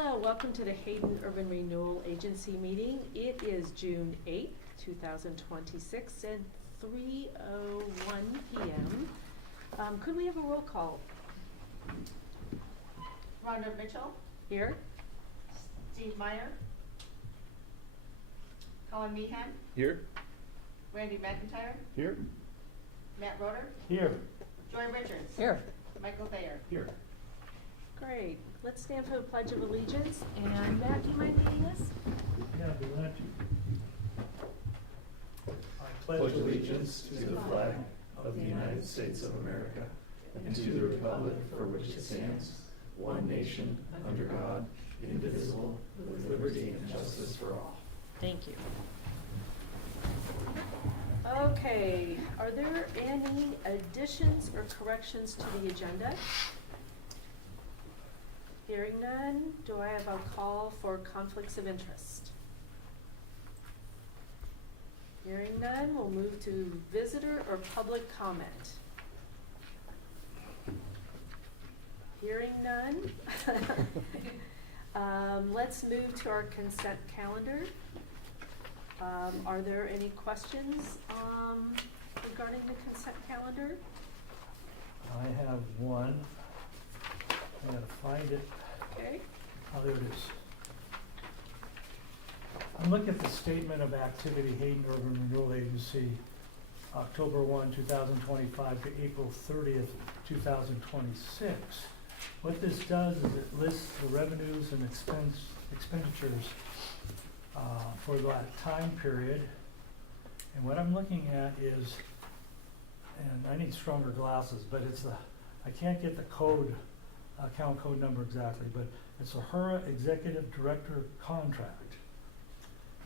Hello, welcome to the Hayden Urban Renewal Agency meeting. It is June 8th, 2026 at 3:01 p.m. Could we have a roll call? Rhonda Mitchell, Here? Steve Meyer, Colin Meehan, Here. Randy McIntyre, Here. Matt Roder, Here. Joy Richards, Here. Michael Thayer. Here. Great. Let's stand for the Pledge of Allegiance. And Matt, do you mind leading us? Yeah, I'd be glad to. I pledge allegiance to the flag of the United States of America and to the republic for which it stands, one nation, under God, indivisible, with liberty and justice for all. Thank you. Okay, are there any additions or corrections to the agenda? Hearing none, do I have a call for conflicts of interest? Hearing none, we'll move to visitor or public comment. Hearing none. Let's move to our consent calendar. Are there any questions regarding the consent calendar? I have one. I gotta find it. Okay. Oh, there it is. I'm looking at the statement of activity, Hayden Urban Renewal Agency, October 1, 2025 to April 30th, 2026. What this does is it lists the revenues and expenditures for that time period. And what I'm looking at is, and I need stronger glasses, but it's I can't get the code, account code number exactly, but it's a HURA Executive Director contract.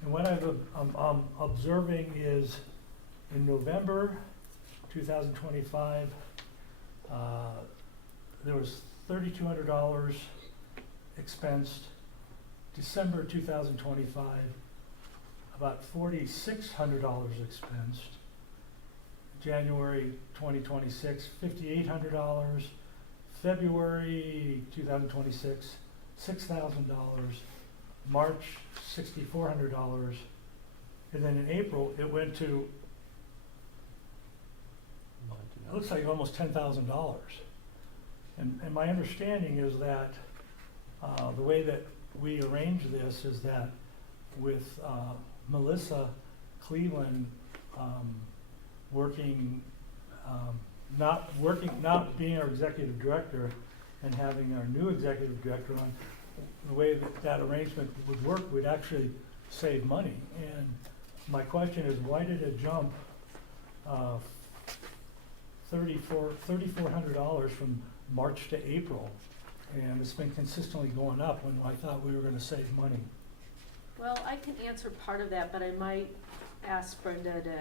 And what I'm observing is in November 2025, there was $3,200 expensed. December 2025, about $4,600 expensed. January 2026, $5,800. February 2026, $6,000. March, $6,400. And then in April, it went to, it looks like almost $10,000. And my understanding is that the way that we arrange this is that with Melissa Cleveland not being our executive director and having our new executive director on, the way that arrangement would work would actually save money. And my question is, why did it jump $3,400 from March to April? And it's been consistently going up when I thought we were going to save money. Well, I can answer part of that, but I might ask Brenda to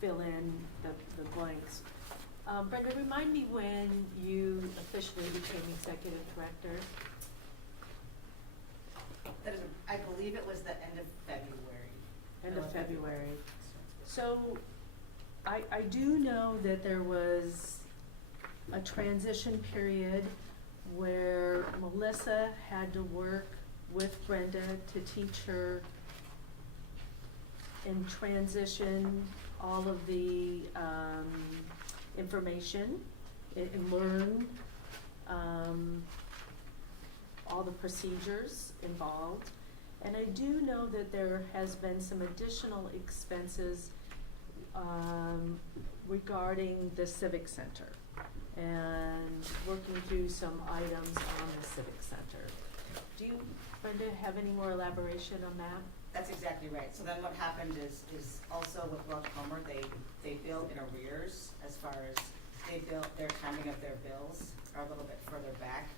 fill in the blanks. Brenda, remind me when you officially became executive director. That is, I believe it was the end of February. End of February. So I do know that there was a transition period where Melissa had to work with Brenda to teach her and transition all of the information and learn all the procedures involved. And I do know that there has been some additional expenses regarding the Civic Center and working through some items on the Civic Center. Do you, Brenda, have any more elaboration on that? That's exactly right. So then what happened is also with Welch Comer, they bill in arrears as far as their timing of their bills are a little bit further back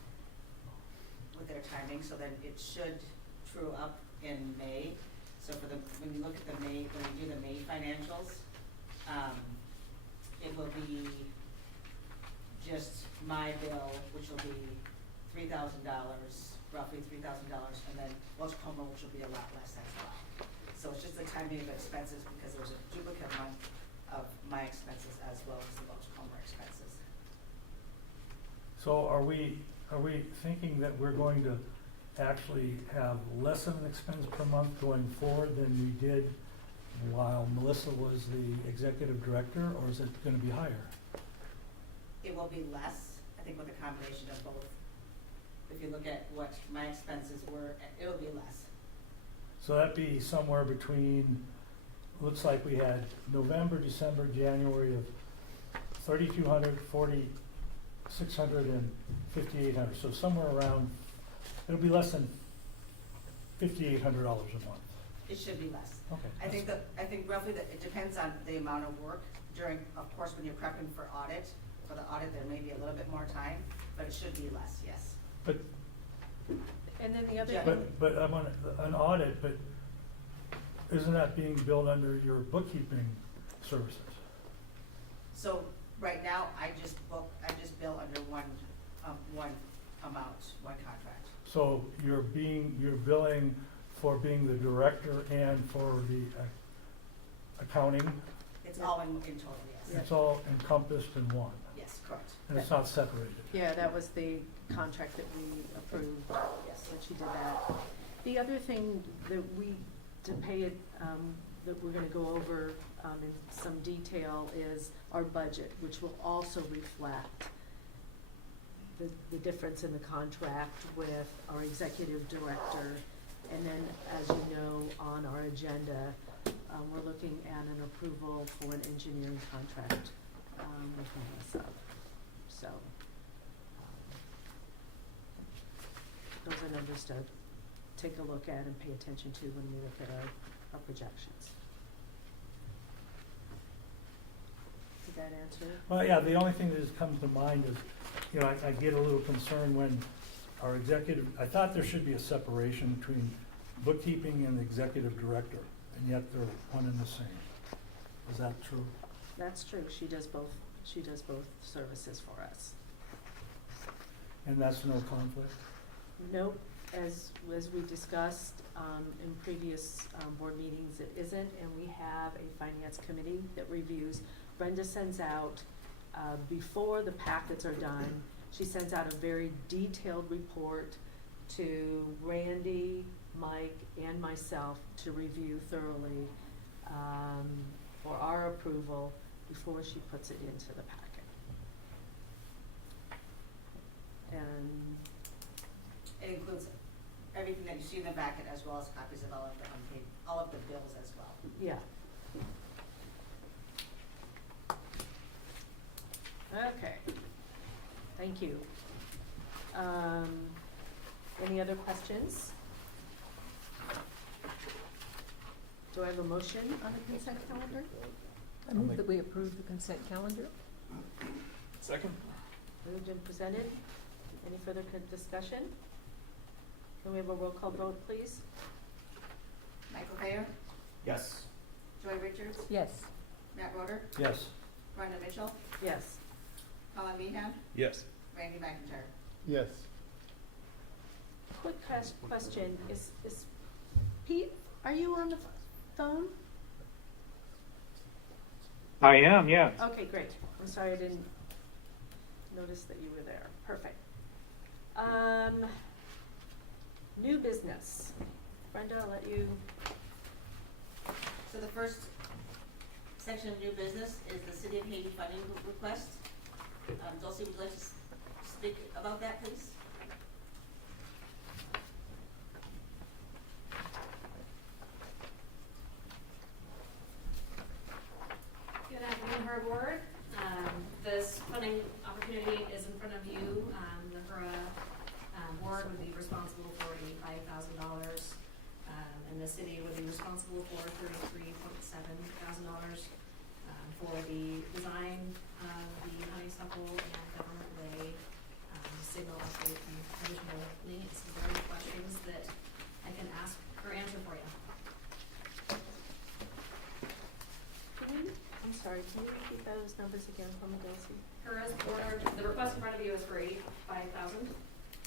with their timing, so then it should true up in May. So when you look at when we do the May financials, it will be just my bill, which will be $3,000, roughly $3,000, and then Welch Comer, which will be a lot less as well. So it's just the timing of expenses because there's a duplicate month of my expenses as well as the Welch Comer expenses. So are we thinking that we're going to actually have less of an expense per month going forward than we did while Melissa was the executive director, or is it gonna be higher? It will be less, I think with a combination of both. If you look at what my expenses were, it'll be less. So that'd be somewhere between, looks like we had November, December, January of 3,200, 4,600, and 5,800. So somewhere around, it'll be less than $5,800 a month. It should be less. Okay. I think roughly that it depends on the amount of work during, of course, when you're prepping for audit. For the audit, there may be a little bit more time, but it should be less, yes. But, And then the other Yeah. thing, but I'm on an audit, but isn't that being billed under your bookkeeping services? So right now, I just bill under one amount, one contract. So you're billing for being the director and for the accounting? It's all in total, yes. It's all encompassed in one, Yes, correct. and it's not separated? yeah, that was the contract that we approved, Yes. when she did that. The other thing that we, to pay it, that we're gonna go over, in some detail is our budget, which will also reflect the difference in the contract with our executive director. And then, as you know, on our agenda, we're looking at an approval for an engineering contract, with Melissa. So, those are numbers to take a look at and pay attention to when we look at our projections. Did that answer? Well, yeah, the only thing that just comes to mind is, you know, I get a little concerned when our executive, I thought there should be a separation between bookkeeping and the executive director, and yet they're one and the same. Is that true? That's true, she does both services for us. And that's no conflict? Nope, as we discussed, in previous, board meetings, it isn't, and we have a finance committee that reviews. Brenda sends out, before the packets are done, she sends out a very detailed report to Randy, Mike, and myself to review thoroughly, for our approval before she puts it into the packet. And It includes everything that you see in the packet, as well as copies of all of the unpaid, all of the bills as well. yeah. Okay, thank you. Any other questions? Do I have a motion on the consent calendar? I move that we approve the consent calendar. Second? Moved and presented. Any further discussion? Can we have a roll call vote, please? Michael Thayer, Yes. Joy Richards, Yes. Matt Roder, Yes. Brenda Mitchell, Yes. Colin Meehan, Yes. Randy McIntyre. Yes. Quick question, is Pete, are you on the phone? I am, yes. Okay, great. I'm sorry I didn't notice that you were there. Perfect. New business. Brenda, I'll let you. So the first section of new business is the City of Hayden funding request. Dulcie, would you like to speak about that, please? Good afternoon, HURA Board. This funding opportunity is in front of you. The HURA Board would be responsible for $85,000, and the city would be responsible for $33.7 thousand for the design of the honeysuckle and government way signal update and additional links. Is there any questions that I can ask or answer for you? I'm sorry, can you repeat those numbers again for me, Dulcie? HURA's ordered, the request in front of you is for $85,000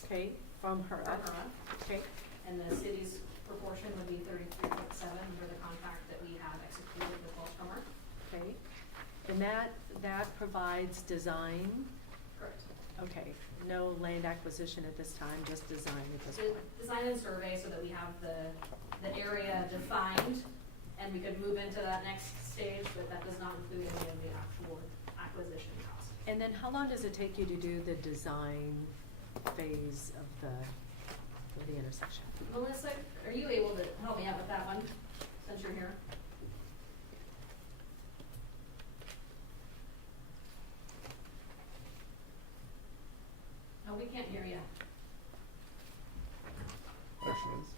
Okay, from her. from HURA, Okay, and the city's proportion would be 33.7 under the contract that we have executed with Welchcomer. okay. And that provides design. Correct. Okay, no land acquisition at this time, just design at this The point. design and survey so that we have the area defined and we could move into that next stage, but that does not include any of the actual acquisition costs. And then how long does it take you to do the design phase of the intersection? Melissa, are you able to help me out with that one, since you're here? No, we can't hear you. There she is.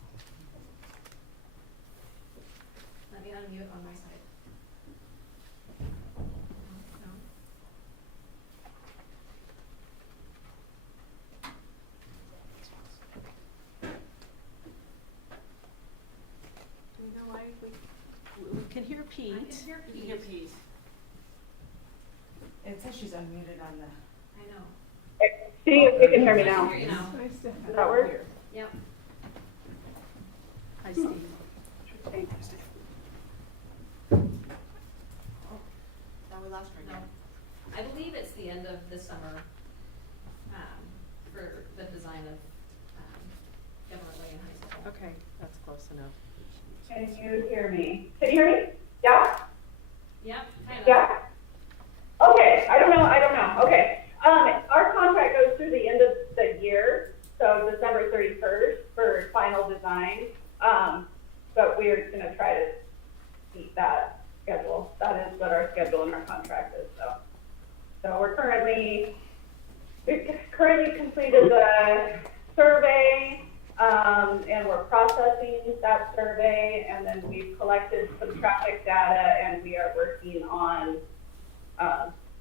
Let me unmute on my side. No? Do we know why we can hear Pete? I can hear You Pete. can get Pete. It says she's unmuted on the. I know. See if you can hear me I can now. hear you now. Nice to have Does that work? here. Yep. Hi, Steve. Now we lost her No. again. I believe it's the end of this summer, for the design of, Government Way in high school. Okay, that's close enough. Can you hear me? Can you hear me? Yeah? Yep, kind of. Yeah? Okay, I don't know. Okay. Our contract goes through the end of the year, so December 31st for final design. But we're gonna try to beat that schedule. That is what our schedule and our contract is, so we've currently completed the survey, and we're processing that survey, and then we've collected some traffic data, and we are working on,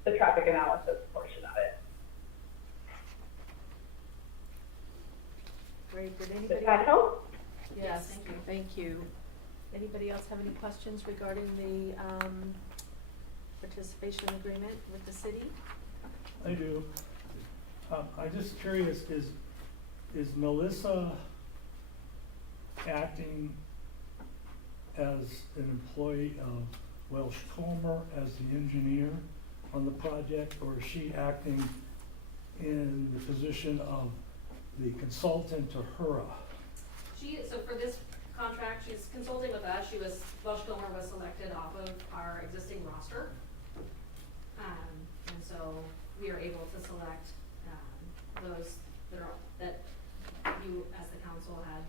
the traffic analysis portion of it. Great, did Does anybody? that help? Yes, Thank you. thank you. Anybody else have any questions regarding the participation agreement with the city? I do. I'm just curious, is Melissa acting as an employee of Welsh Comer as the engineer on the project, or is she acting in the position of the consultant to HURA? So for this contract, she's consulting with us. Welsh Gilmer was selected off of our existing roster. And so we are able to select, those that you, as the council, had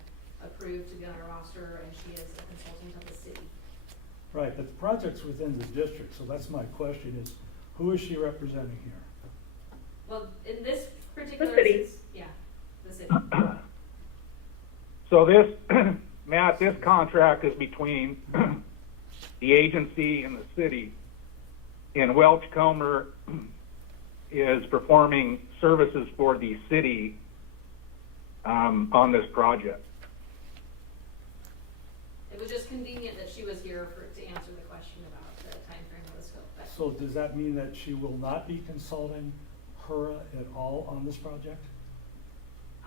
approved to be on our roster, and she is a consultant of the city. Right, but the project's within the district, so that's my question is, who is she representing here? Well, in this particular. city. Yeah, the city. So this, Matt, this contract is between the agency and the city. And Welch Comer is performing services for the city on this project. It was just convenient that she was here to answer the question about the timeframe of the scope. But So does that mean that she will not be consulting HURA at all on this project?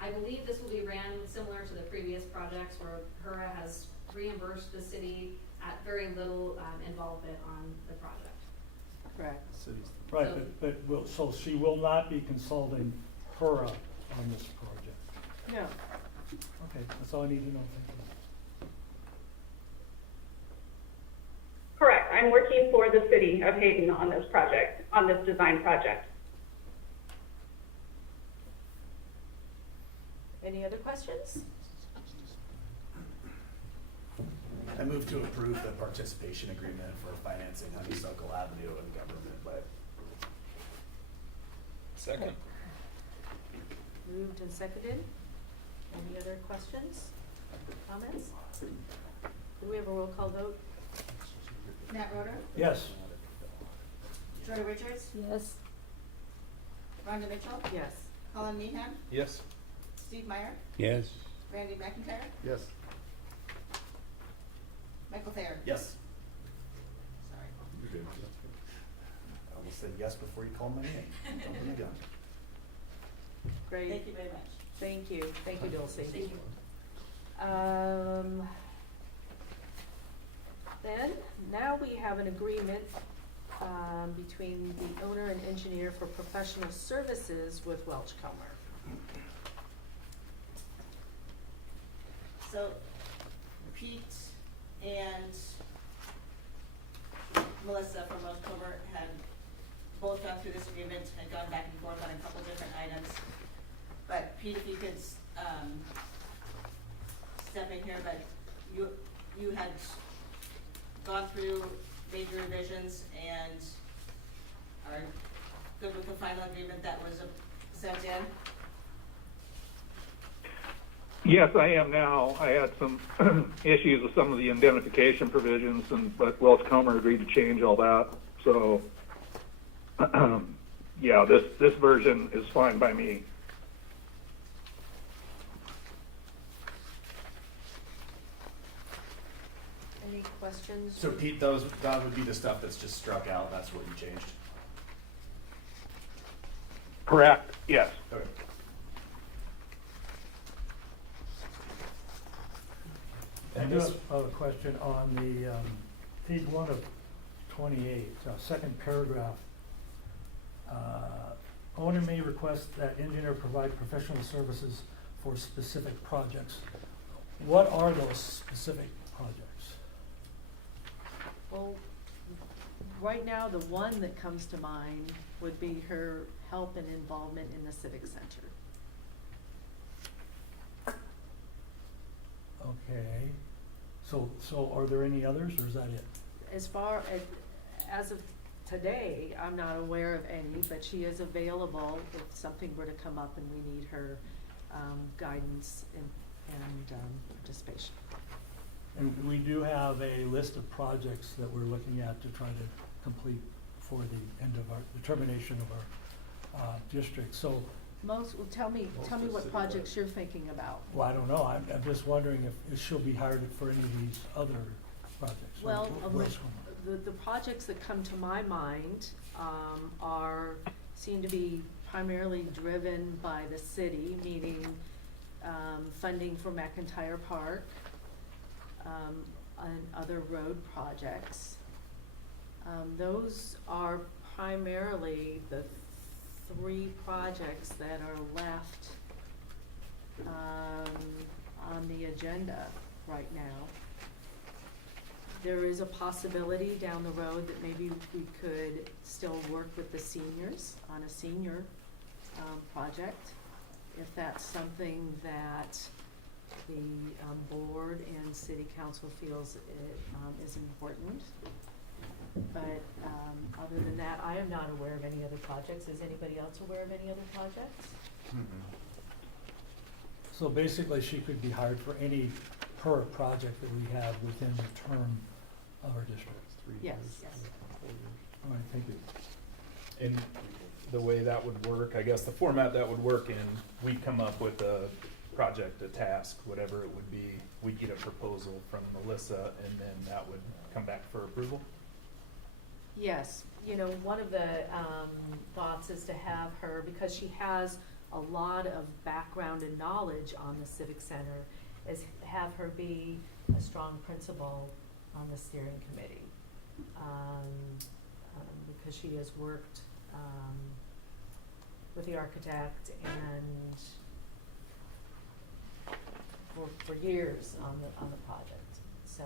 I believe this will be ran similar to the previous projects where HURA has reimbursed the city at very little involvement on the project. Correct. Right, So- so she will not be consulting HURA on this project? No, Okay, that's all I need to know, thank you. Correct. I'm working for the city of Hayden on this project, on this design project. any other questions? I move to approve the participation agreement for financing Honeysuckle Avenue and Government Way. Second. Moved and seconded. Any other questions, comments? Do we have a roll call vote? Matt Roder, Yes, Joy Richards, Yes. Rhonda Mitchell, Yes. Colin Meehan, Yes. Steve Meyer, Yes. Randy McIntyre, Yes. Michael Thayer. Yes. Sorry. You're good. I almost said yes before you called my name. Don't be done. Great. Thank you very much. Thank you, Dulcie. Thank you. Then, now we have an agreement, between the owner and engineer for professional services with Welch Comer. So Pete and Melissa from Welch Comer had both gone through this agreement and gone back and forth on a couple different items. But Pete, if you could, step in here, but you had gone through major revisions and are good with the final agreement that was sent in? Yes, I am now. I had some issues with some of the indemnification provisions, but Welch Comer agreed to change all that. So, yeah, this version is fine by me. Any questions? So Pete, that would be the stuff that's just struck out, that's what you changed? Correct, yes. Okay. I do have a question on the, page 1 of 28, second paragraph. Owner may request that engineer provide professional services for specific projects. What are those specific projects? Well, right now, the one that comes to mind would be her help and involvement in the Civic Center. Okay, so are there any others, or is that it? As of today, I'm not aware of any, but she is available if something were to come up and we need her guidance and participation. And we do have a list of projects that we're looking at to try to complete for the end of our, the termination of our district. So, Well, tell me what projects you're thinking about. well, I don't know, I'm just wondering if she'll be hired for any of these other projects. or Well, what's going on? the projects that come to my mind seem to be primarily driven by the city, meaning funding for McIntyre Park, and other road projects. Those are primarily the 3 projects that are left on the agenda right now. There is a possibility down the road that maybe we could still work with the seniors on a senior project, if that's something that the board and city council feels is important. But other than that, I am not aware of any other projects. Is anybody else aware of any other projects? So basically, she could be hired for any per project that we have within the term of our district. Yes. All right, thank you. And the way that would work, I guess the format that would work in, we'd come up with a project, a task, whatever it would be. We'd get a proposal from Melissa, and then that would come back for approval. Yes, one of the thoughts is to have her, because she has a lot of background and knowledge on the Civic Center, is have her be a strong principal on the steering committee. Because she has worked with the architect and for years on the project. So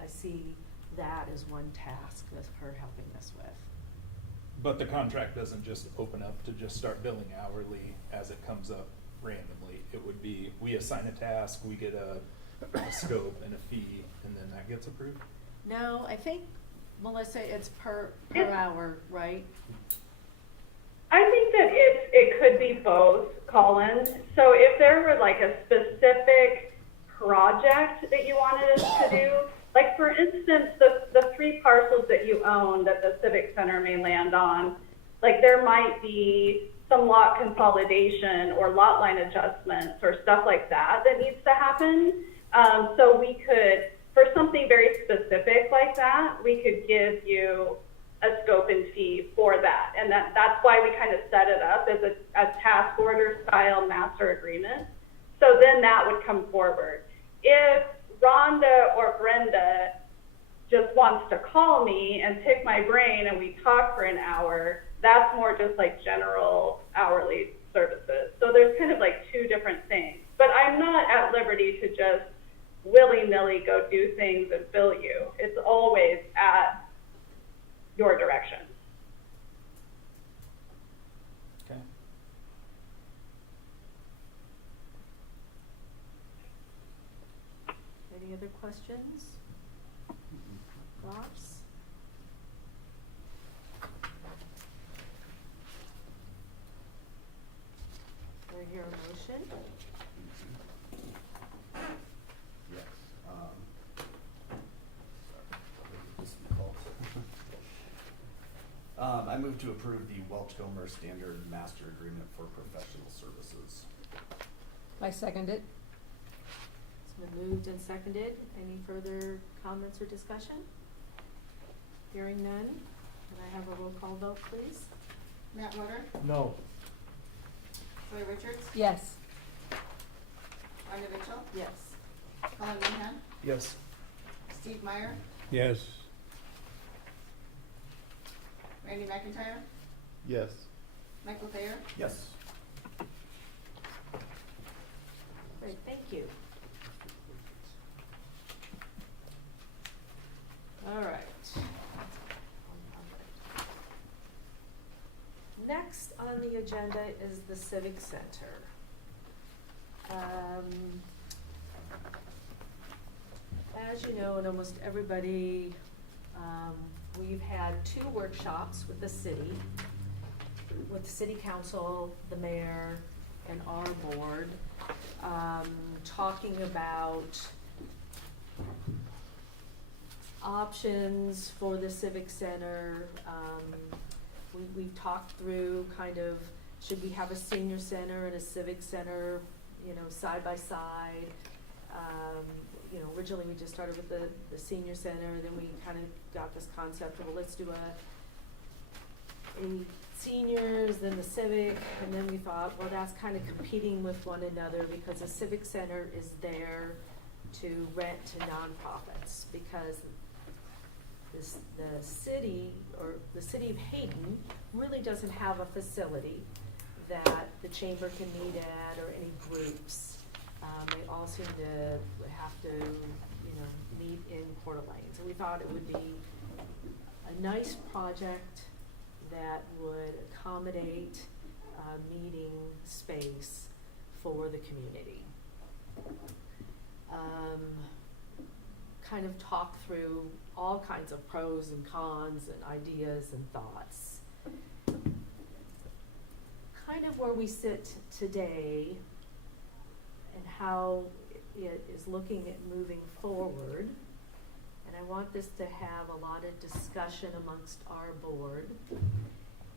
I see that as one task of her helping us with. But the contract doesn't just open up to just start billing hourly as it comes up randomly. It would be, we assign a task, we get a scope and a fee, and then that gets approved? No, I think, Melissa, it's per hour, right? I think that it could be both, Colin. So if there were like a specific project that you wanted us to do, like for instance, the 3 parcels that you own that the Civic Center may land on, like there might be some lot consolidation or lot line adjustments or stuff like that needs to happen. So we could, for something very specific like that, we could give you a scope and fee for that. And that's why we kind of set it up as a task order style master agreement. So then that would come forward. If Rhonda or Brenda just wants to call me and pick my brain and we talk for an hour, that's more just like general hourly services. So there's kind of like 2 different things. But I'm not at liberty to just willy-nilly go do things and bill you. It's always at your direction. Okay. Any other questions? Thoughts? Do I hear a motion? Yes. I move to approve the Welchcomer Standard Master Agreement for Professional Services. I second it. It's been moved and seconded. Any further comments or discussion? Hearing none, can I have a roll call vote, please? Matt Motor, No. Joy Richards, Yes. Rhonda Mitchell, Yes. Colin Meehan, Yes. Steve Meyer, Yes. Randy McIntyre, Yes. Michael Thayer, Yes. Great, thank you. All right. Next on the agenda is the Civic Center. As you know, and almost everybody, we've had 2 workshops with the city council, the mayor, and our board, talking about options for the Civic Center. We've talked through kind of, should we have a senior center and a civic center, you know, side by side? You know, originally we just started with the senior center, then we kind of got this concept of, well, let's do a seniors, then the civic, and then we thought, well, that's kind of competing with one another because the civic center is there to rent to nonprofits, because the city of Hayden really doesn't have a facility that the chamber can meet at, or any groups. They all seem to have to, you know, meet in Coeur d'Alene. So we thought it would be a nice project that would accommodate meeting space for the community. Kind of talk through all kinds of pros and cons and ideas and thoughts. Kind of where we sit today and how it is looking at moving forward. And I want this to have a lot of discussion amongst our board,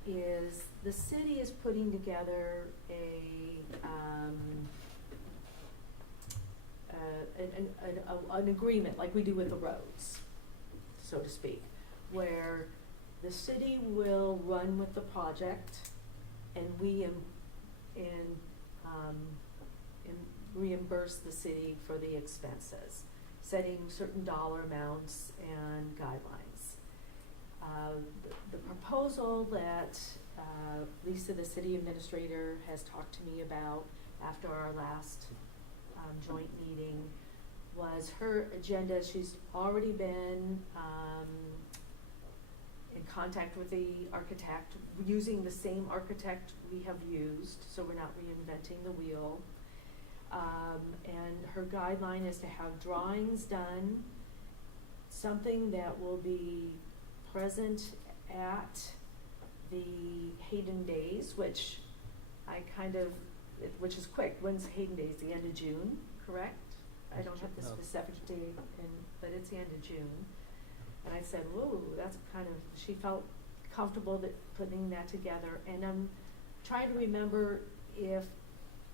is the city is putting together an agreement like we do with the roads, so to speak, where the city will run with the project and we reimburse the city for the expenses, setting certain dollar amounts and guidelines. The proposal that Lisa, the city administrator, has talked to me about after our last joint meeting was her agenda. She's already been in contact with the architect, using the same architect we have used, so we're not reinventing the wheel. And her guideline is to have drawings done, something that will be present at the Hayden Days, which which is quick. When's Hayden Days? The end of June, correct? I don't have the specific date, but it's the end of June. And I said, whoa, that's kind of, she felt comfortable that putting that together. And I'm trying to remember if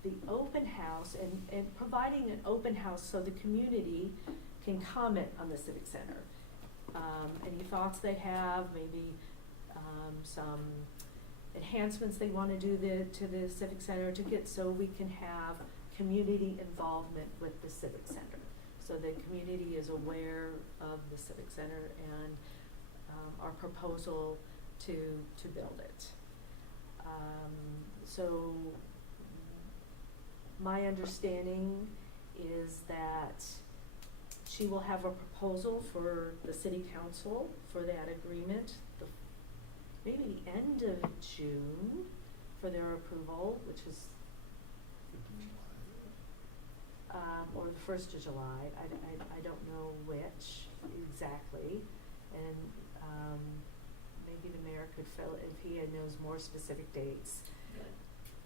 the open house and providing an open house so the community can comment on the Civic Center. Any thoughts they have, maybe some enhancements they want to do to the Civic Center to get, so we can have community involvement with the Civic Center. So the community is aware of the Civic Center and our proposal to build it. So my understanding is that she will have a proposal for the city council for that agreement, maybe the end of June for their approval, which is, or the 1st of July, I don't know which exactly, and, maybe the mayor could fill, if he knows more specific dates.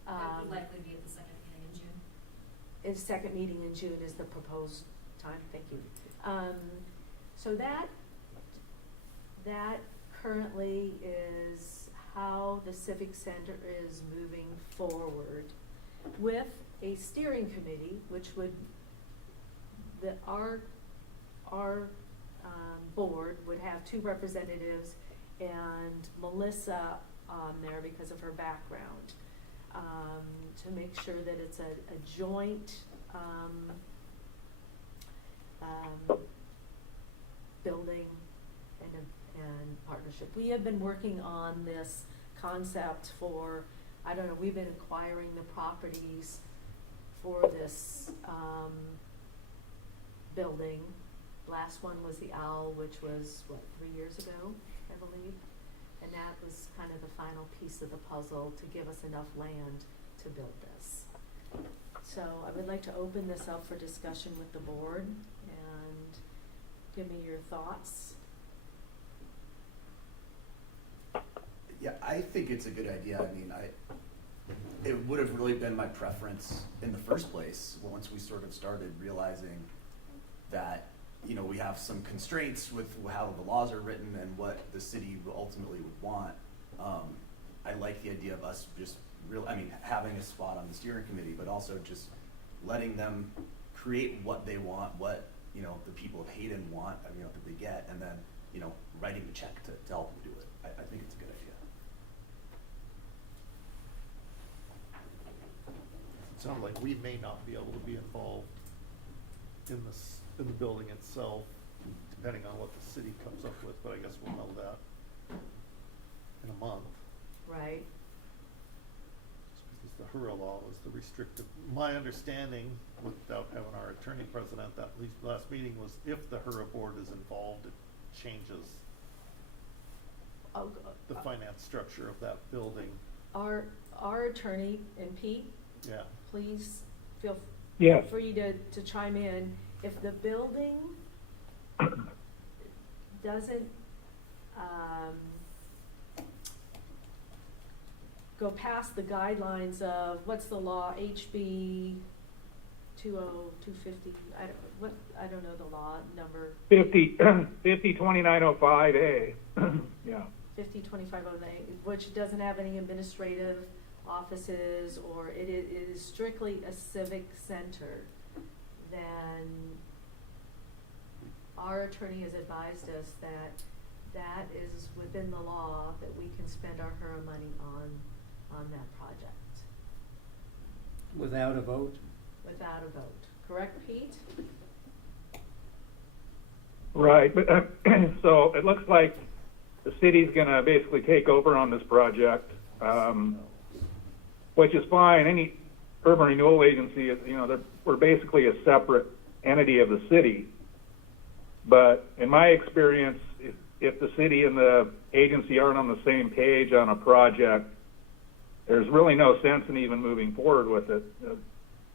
That would likely be at the second meeting in June. His second meeting in June is the proposed time, thank you. So that currently is how the Civic Center is moving forward with a steering committee, which would, our board would have 2 representatives and Melissa on there because of her background, to make sure that it's a joint building and partnership. We have been working on this concept for, I don't know, we've been acquiring the properties for this building. Last one was the Owl, which was, 3 years ago, I believe? And that was kind of the final piece of the puzzle to give us enough land to build this. So I would like to open this up for discussion with the board and give me your thoughts. Yeah, I think it's a good idea. I mean, it would have really been my preference in the first place once we sort of started realizing that, you know, we have some constraints with how the laws are written and what the city ultimately would want. I like the idea of us just having a spot on the steering committee, but also just letting them create what they want, what, you know, the people of Hayden want, you know, that they get, and then, you know, writing the check to help them do it. I think it's a good idea. It sounds like we may not be able to be involved in the building itself, depending on what the city comes up with, but I guess we'll know that in a month. Right. Just because the HURA law was the restrictive, my understanding, without having our attorney present at that last meeting, was if the HURA board is involved, it changes the finance structure of that building. Our attorney, and Pete, Yeah. please feel Yes. free to chime in. If the building doesn't go past the guidelines of, what's the law, HB 250, I don't know the law number. 502905A, yeah. 502508, which doesn't have any administrative offices, or it is strictly a civic center, then our attorney has advised us that is within the law, that we can spend our HURA money on that project. Without a vote? Without a vote. Correct, Pete? Right, but so it looks like the city's gonna basically take over on this project, which is fine. Any urban renewal agency, you know, we're basically a separate entity of the city. But in my experience, if the city and the agency aren't on the same page on a project, there's really no sense in even moving forward with it.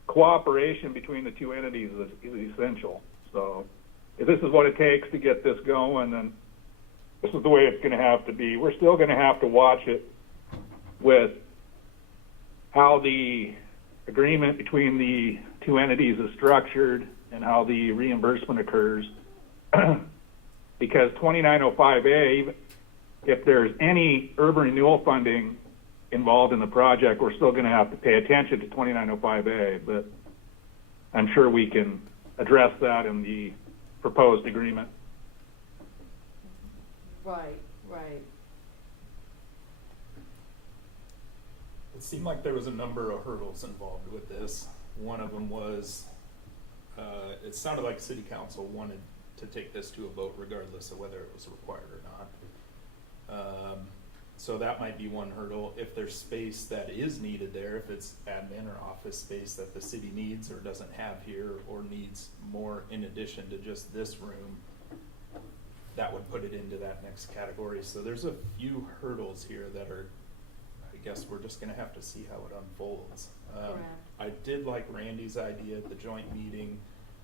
Cooperation between the 2 entities is essential. So if this is what it takes to get this going, then this is the way it's going to have to be. We're still going to have to watch it with how the agreement between the 2 entities is structured and how the reimbursement occurs. Because 2905A, if there's any urban renewal funding involved in the project, we're still going to have to pay attention to 2905A, but I'm sure we can address that in the proposed agreement. Right. It seemed like there was a number of hurdles involved with this. One of them was, it sounded like city council wanted to take this to a vote regardless of whether it was required or not. So that might be one hurdle. If there's space that is needed there, if it's admin or office space that the city needs or doesn't have here, or needs more in addition to just this room, that would put it into that next category. So there's a few hurdles here that are, I guess we're just gonna have to see how it unfolds. Correct. I did like Randy's idea at the joint meeting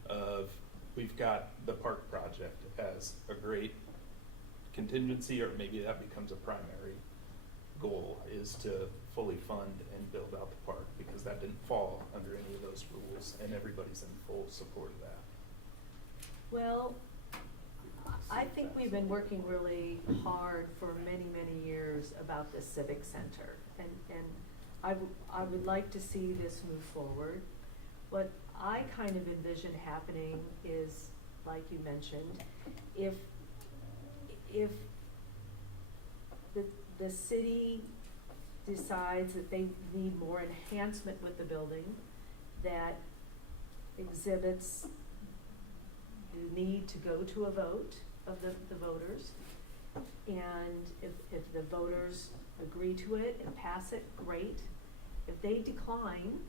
of, we've got the park project as a great contingency, or maybe that becomes a primary goal, is to fully fund and build out the park, because that didn't fall under any of those rules, and everybody's in full support of that. Well, I think we've been working really hard for many, many years about the civic center, and I would like to see this move forward. What I kind of envision happening is, like you mentioned, if the city decides that they need more enhancement with the building, that exhibits the need to go to a vote of the voters, and if the voters agree to it and pass it, great. If they decline,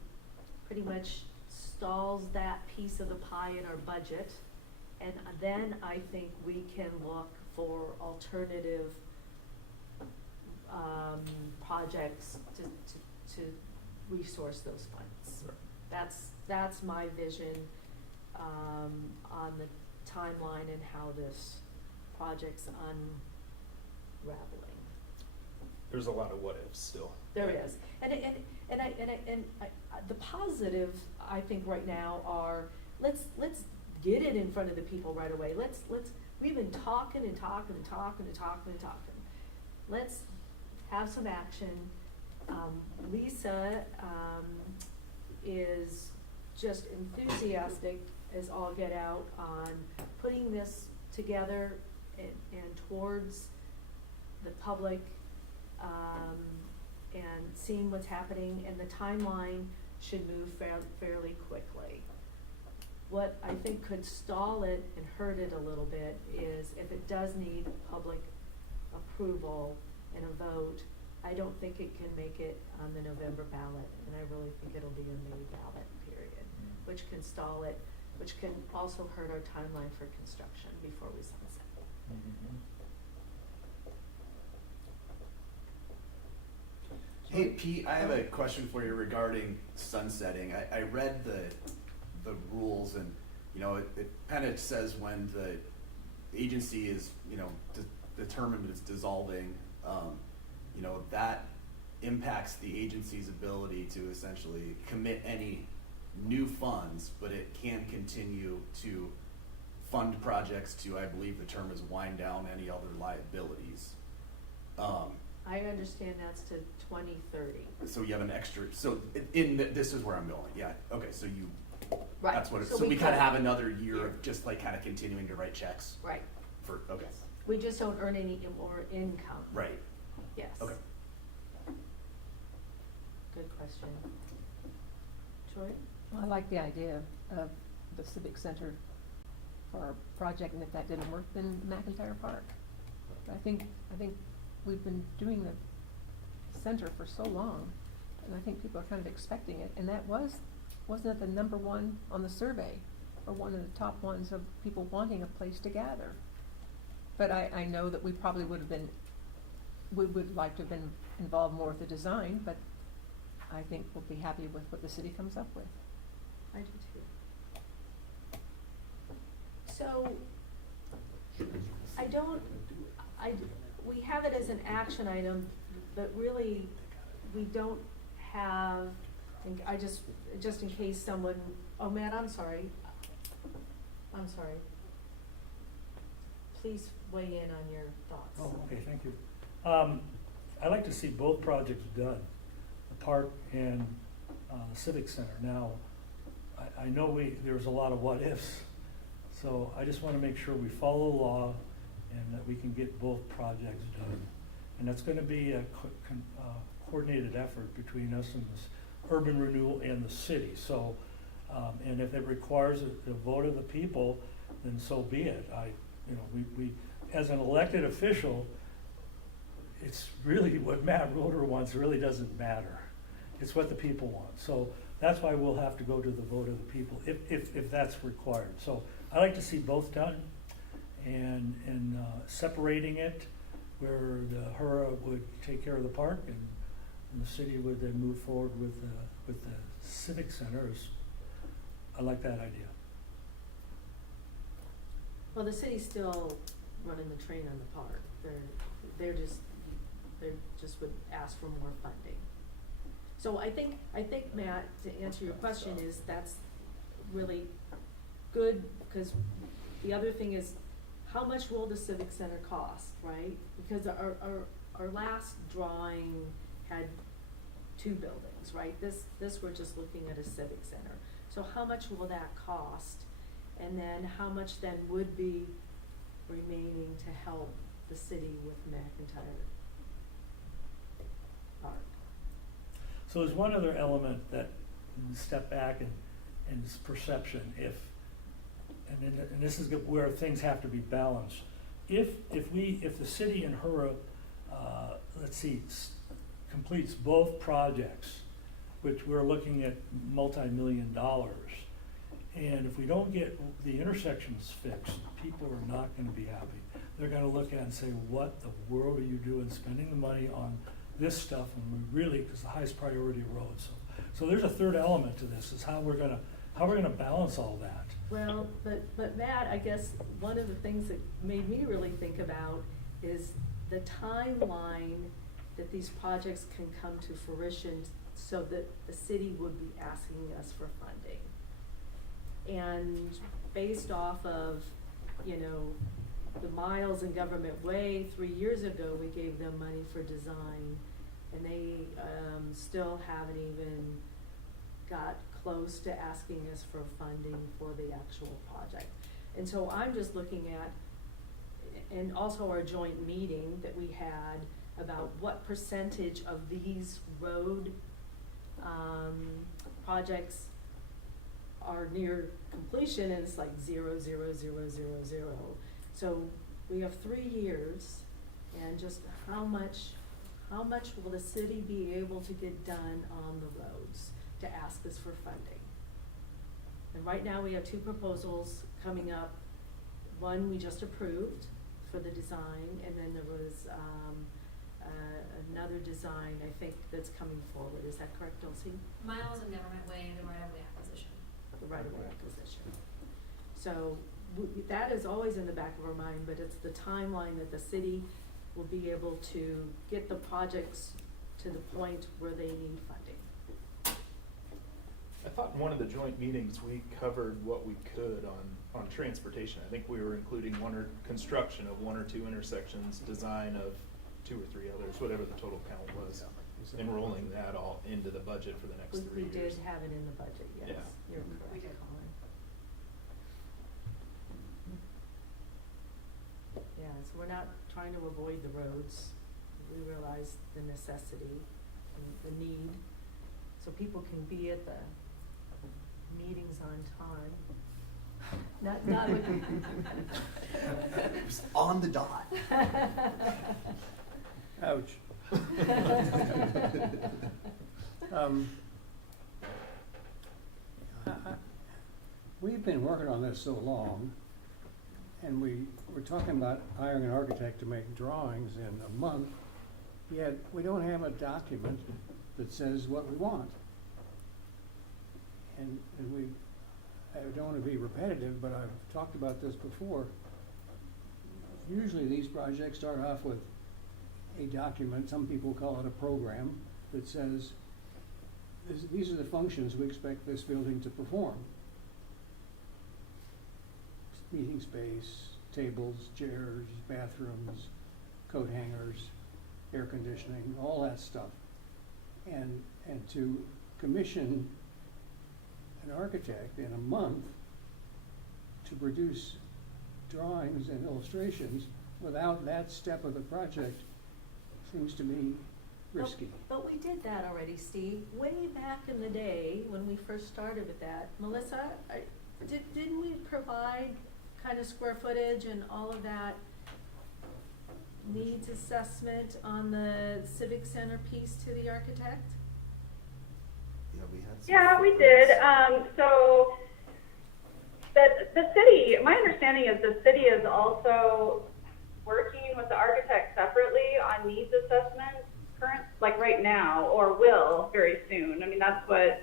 pretty much stalls that piece of the pie in our budget, and then I think we can look for alternative projects to resource those funds. Sure. That's my vision on the timeline and how this project's unraveling. There's a lot of what ifs still. There is, and the positives, I think right now are, let's get it in front of the people right away. We've been talking and talking and talking and talking and talking. Let's have some action. Lisa is just enthusiastic as all get out on putting this together and towards the public, and seeing what's happening, and the timeline should move fairly quickly. What I think could stall it and hurt it a little bit is if it does need public approval and a vote, I don't think it can make it on the November ballot, and I really think it'll be a May ballot period, which can stall it, which can also hurt our timeline for construction before we sunset. Hey Pete, I have a question for you regarding sunsetting. I read the rules, and it kind of says when the agency is determined it's dissolving, that impacts the agency's ability to essentially commit any new funds, but it can continue to fund projects to, I believe the term is wind down any other liabilities. I understand that's to 2030. So you have an extra, so this is where I'm going, yeah, okay, so you, Right. that's what it, So so we we kind of could- have another year of just like kind of continuing to write checks Right. for, okay, We just don't earn any more income. right, Yes. okay. Good question. Troy? Well, I like the idea of the civic center for our project, and if that didn't work, then McIntyre Park. But I think we've been doing the center for so long, and I think people are kind of expecting it, and that wasn't it the number one on the survey, or one of the top ones of people wanting a place to gather? But I know that we probably would like to have been involved more with the design, but I think we'll be happy with what the city comes up with. I do too. So, we have it as an action item, but really, we don't have, and just in case someone, oh, Matt, I'm sorry. Please weigh in on your thoughts. Oh, okay, thank you. I'd like to see both projects done, the park and the civic center. Now, I know there's a lot of what ifs, so I just want to make sure we follow the law and that we can get both projects done. And that's going to be a coordinated effort between us and this urban renewal and the city. So, and if it requires a vote of the people, then so be it. We as an elected official, it's really what Matt Roder wants really doesn't matter. It's what the people want. So that's why we'll have to go to the vote of the people if that's required. So I like to see both done and separating it where the HURA would take care of the park and the city would then move forward with the civic center. I like that idea. Well, the city's still running the train on the park. They just would ask for more funding. So I think, Matt, to answer your question is that's really good, because the other thing is, how much will the civic center cost, right? Because our last drawing had 2 buildings, right? This we're just looking at a civic center. So how much will that cost? And then how much then would be remaining to help the city with McIntyre Park? So there's one other element that, step back and it's perception. And this is where things have to be balanced. If the city and HURA, completes both projects, which we're looking at multi-million dollars, and if we don't get the intersections fixed, people are not gonna be happy. They're gonna look at it and say, what the world are you doing spending the money on this stuff when we really, because the highest priority roads. So there's a third element to this, is how we're gonna balance all that. Well, but Matt, I guess one of the things that made me really think about is the timeline that these projects can come to fruition so that the city would be asking us for funding. And based off of, the Miles and Government Way, 3 years ago, we gave them money for design, and they still haven't even got close to asking us for funding for the actual project. And so I'm just looking at, and also our joint meeting that we had about what percentage of these road projects are near completion, and it's like 0, 0, 0, 0, 0. So we have 3 years, and just how much will the city be able to get done on the roads to ask us for funding? And right now we have 2 proposals coming up. One we just approved for the design, and then there was another design, I think, that's coming forward. Is that correct, Dulcie? Miles and Government Way and the right-of-way acquisition. The right-of-way acquisition. So that is always in the back of our mind, but it's the timeline that the city will be able to get the projects to the point where they need funding. I thought in one of the joint meetings, we covered what we could on transportation. I think we were including construction of 1 or 2 intersections, design of 2 or 3 others, whatever the total count was, and rolling that all into the budget for the next 3 years. We did have it in the budget, yes. Yeah. You're correct, We did. Colin. Yeah, so we're not trying to avoid the roads. We realize the necessity and the need, so people can be at the meetings on time. Not It was on the dot. Ouch. We've been working on this so long, and we're talking about hiring an architect to make drawings in a month, yet we don't have a document that says what we want. And I don't want to be repetitive, but I've talked about this before. Usually these projects start off with a document, some people call it a program, that says, these are the functions we expect this building to perform. Meeting space, tables, chairs, bathrooms, coat hangers, air conditioning, all that stuff. And to commission an architect in a month to produce drawings and illustrations without that step of the project seems to me risky. But we did that already, Steve, way back in the day when we first started with that. Melissa, didn't we provide kind of square footage and all of that needs assessment on the civic center piece to the architect? Yeah, we had some. Yeah, we did. So the city, my understanding is the city is also working with the architect separately on needs assessments like right now, or will very soon. I mean, that was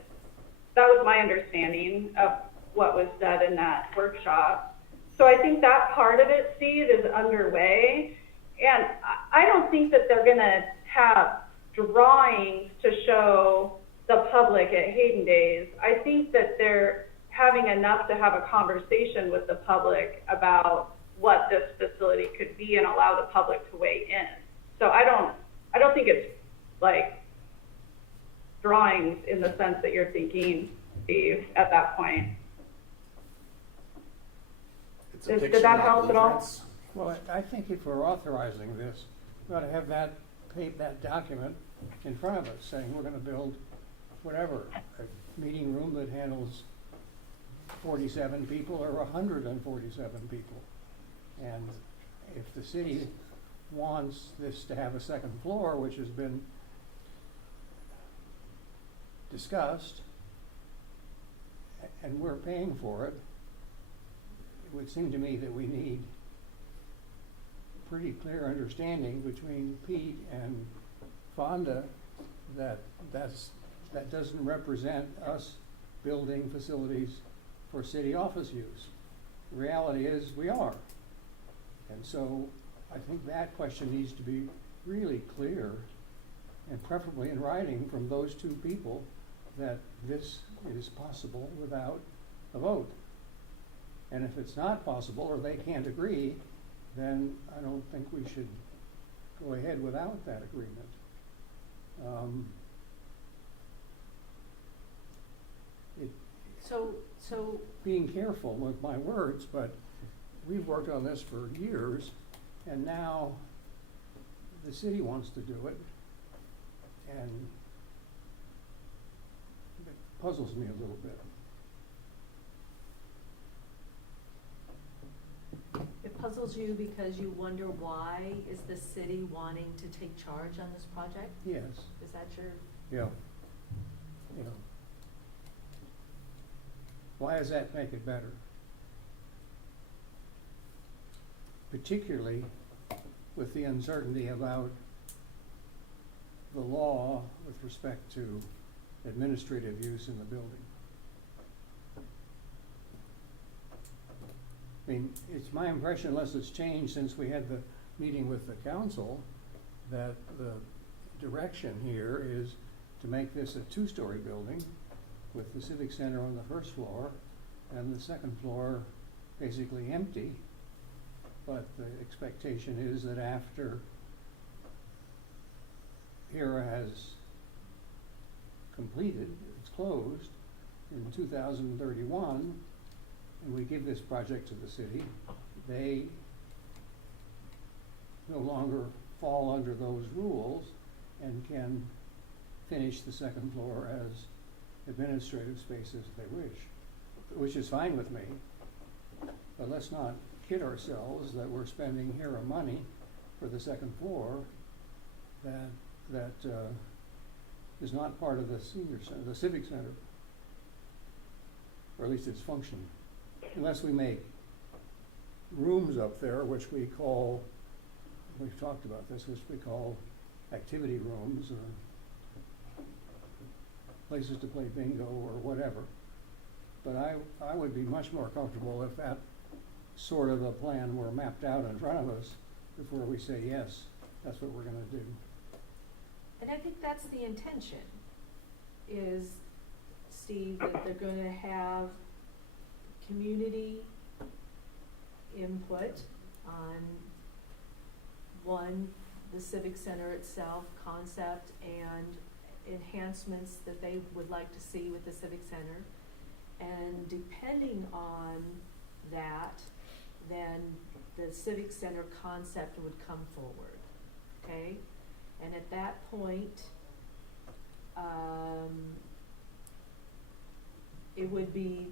my understanding of what was said in that workshop. So I think that part of it, Steve, is underway. And I don't think that they're gonna have drawings to show the public at Hayden Days. I think that they're having enough to have a conversation with the public about what this facility could be and allow the public to weigh in. So I don't think it's like drawings in the sense that you're thinking, Steve, at that point. It's a Did picture, that not help at all? blueprints. Well, I think if we're authorizing this, we ought to have that document in front of us, saying we're gonna build whatever, a meeting room that handles 47 people or 147 people. And if the city wants this to have a second floor, which has been discussed, and we're paying for it, it would seem to me that we need pretty clear understanding between Pete and Fonda that doesn't represent us building facilities for city office use. The reality is we are. And so I think that question needs to be really clear, and preferably in writing from those two people, that this is possible without a vote. And if it's not possible, or they can't agree, then I don't think we should go ahead without that agreement. So, Being careful with my words, but we've worked on this for years, and now the city wants to do it, and it puzzles me a little bit. it puzzles you because you wonder why is the city wanting to take charge on this project? Yes, Is that your, yeah, yeah. Why does that make it better? Particularly with the uncertainty about the law with respect to administrative use in the building. I mean, it's my impression, unless it's changed since we had the meeting with the council, that the direction here is to make this a two-story building with the civic center on the first floor and the second floor basically empty. But the expectation is that after HURA has completed, it's closed in 2031, and we give this project to the city, they no longer fall under those rules and can finish the second floor as administrative spaces if they wish, which is fine with me. But let's not kid ourselves that we're spending HURA money for the second floor that is not part of the senior center, the civic center, or at least its function, unless we make rooms up there, which we call, we've talked about this, which we call activity rooms or places to play bingo or whatever. But I would be much more comfortable if that sort of a plan were mapped out in front of us before we say, yes, that's what we're gonna do. and I think that's the intention, is, Steve, that they're gonna have community input on, one, the civic center itself, concept, and enhancements that they would like to see with the civic center. And depending on that, then the civic center concept would come forward, okay? And at that point, it would be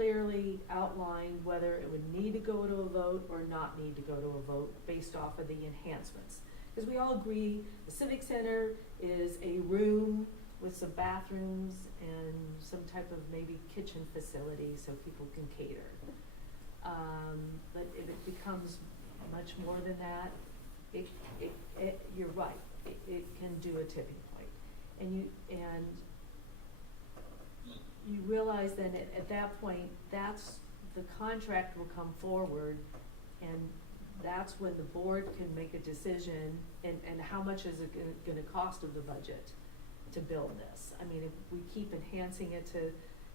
clearly outlined whether it would need to go to a vote or not need to go to a vote based off of the enhancements. Because we all agree the Civic Center is a room with some bathrooms and some type of maybe kitchen facility so people can cater. But if it becomes much more than that, you're right, it can do a tipping point. And you realize then at that point, that's, the contract will come forward, and that's when the board can make a decision, and how much is it gonna cost of the budget to build this? I mean, if we keep enhancing it to,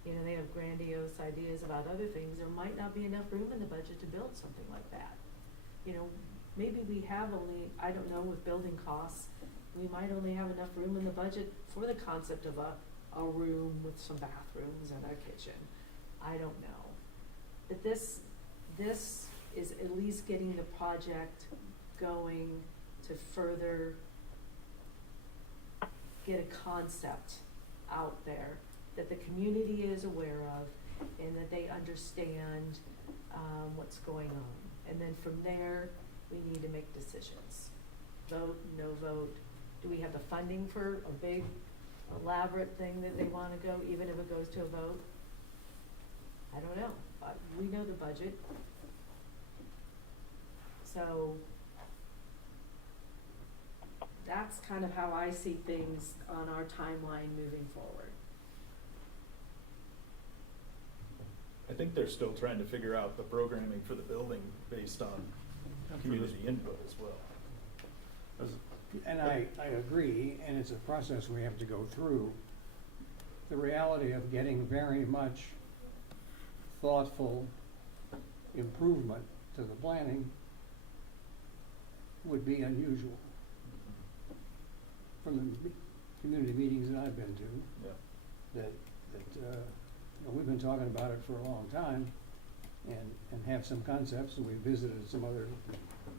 you know, they have grandiose ideas about other things, there might not be enough room in the budget to build something like that. You know, maybe we have only, I don't know, with building costs, we might only have enough room in the budget for the concept of a room with some bathrooms and a kitchen. I don't know. But this is at least getting the project going to further get a concept out there that the community is aware of and that they understand what's going on. And then from there, we need to make decisions. Vote, no vote. Do we have the funding for a big elaborate thing that they want to go, even if it goes to a vote? I don't know. We know the budget. So that's kind of how I see things on our timeline moving forward. I think they're still trying to figure out the programming for the building based on community input as well. And I agree, and it's a process we have to go through. The reality of getting very much thoughtful improvement to the planning would be unusual. From the community meetings that I've been to, Yeah. that you know, we've been talking about it for a long time, and have some concepts, and we visited some other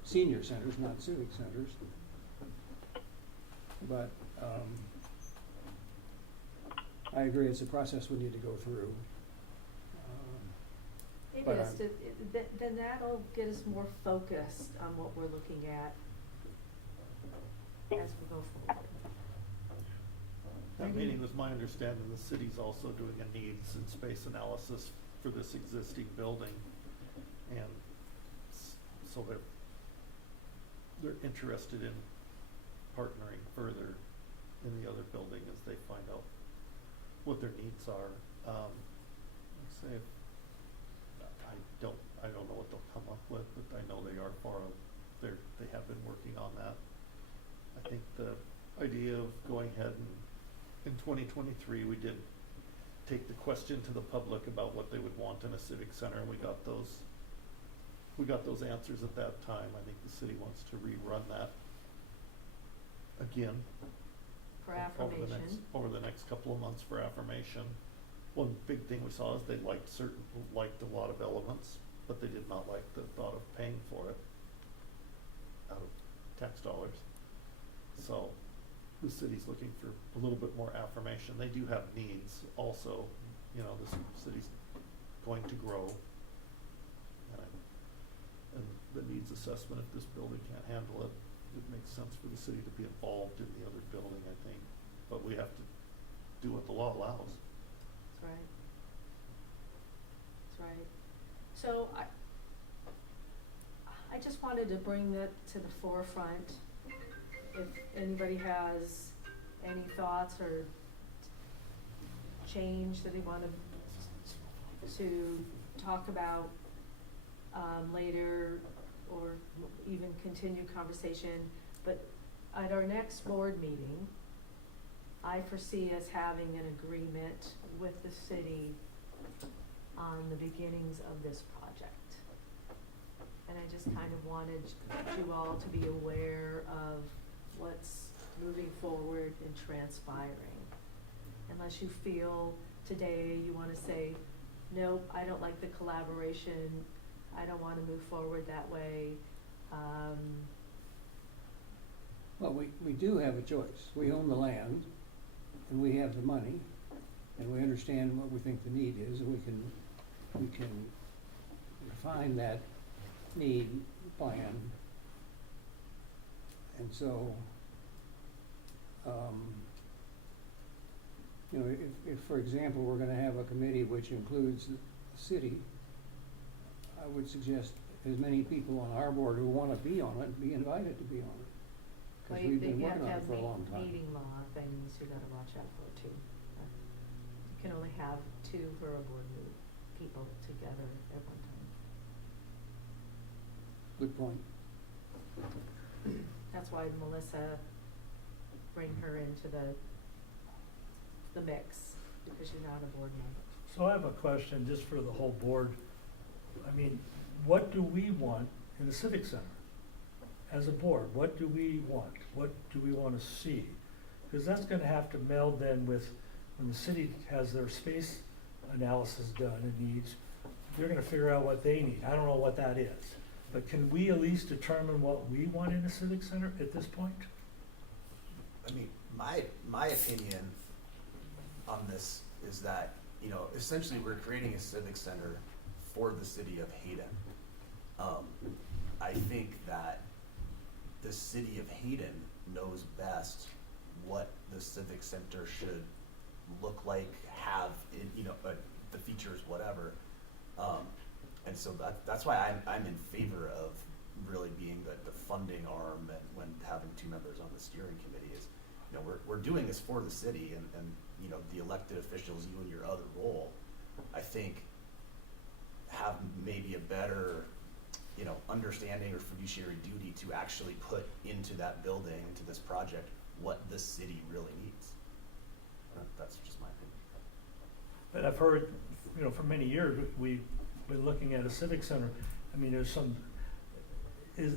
senior centers, not civic centers. But I agree, it's a process we need to go through. It But is, then that'll get us more focused on what we're looking at as we go forward. That meeting was my understanding, the city's also doing a needs and space analysis for this existing building. And so they're interested in partnering further in the other building as they find out what their needs are. Let's say, I don't know what they'll come up with, but I know they are they have been working on that. I think the idea of going ahead and in 2023, we did take the question to the public about what they would want in a civic center, and we got those answers at that time. I think the city wants to rerun that again. For affirmation. Over the next couple of months for affirmation. One big thing we saw is they liked a lot of elements, but they did not like the thought of paying for it out of tax dollars. So the city's looking for a little bit more affirmation. They do have needs also. You know, this city's going to grow. And the needs assessment, if this building can't handle it, it makes sense for the city to be involved in the other building, I think. But we have to do what the law allows. That's right. That's right. So I just wanted to bring that to the forefront. If anybody has any thoughts or change that they want to talk about later, or even continue conversation, but at our next board meeting, I foresee us having an agreement with the city on the beginnings of this project. And I just kind of wanted you all to be aware of what's moving forward and transpiring. Unless you feel today you want to say, nope, I don't like the collaboration, I don't want to move forward that way. Well, we do have a choice. We own the land, and we have the money, and we understand what we think the need is, and we can we can refine that need plan. And so, you know, if, for example, we're gonna have a committee which includes the city, I would suggest as many people on our board who wanna be on it, be invited to be on it. Well, Cause you we've think been you have working to on it have for a long time. meeting law things you gotta watch out for too. You can only have 2 HURA board people together at one time. Good point. That's why Melissa, bring her into the mix, because she's not a board member. So I have a question just for the whole board. I mean, what do we want in the Civic Center? As a board, what do we want? What do we want to see? Because that's gonna have to meld then with, when the city has their space analysis done and needs, they're gonna figure out what they need. I don't know what that is. But can we at least determine what we want in the Civic Center at this point? I mean, my opinion on this is that, you know, essentially we're creating a civic center for the city of Hayden. I think that the city of Hayden knows best what the civic center should look like, have in, you know, the features, whatever. And so that's why I'm in favor of really being the funding arm, and when having 2 members on the steering committee is, you know, we're doing this for the city, and you know, the elected officials, you in your other role, I think have maybe a better, you know, understanding or fiduciary duty to actually put into that building, into this project, what the city really needs. That's just my opinion. But I've heard, you know, for many years, we've been looking at a civic center. I mean, there's some, is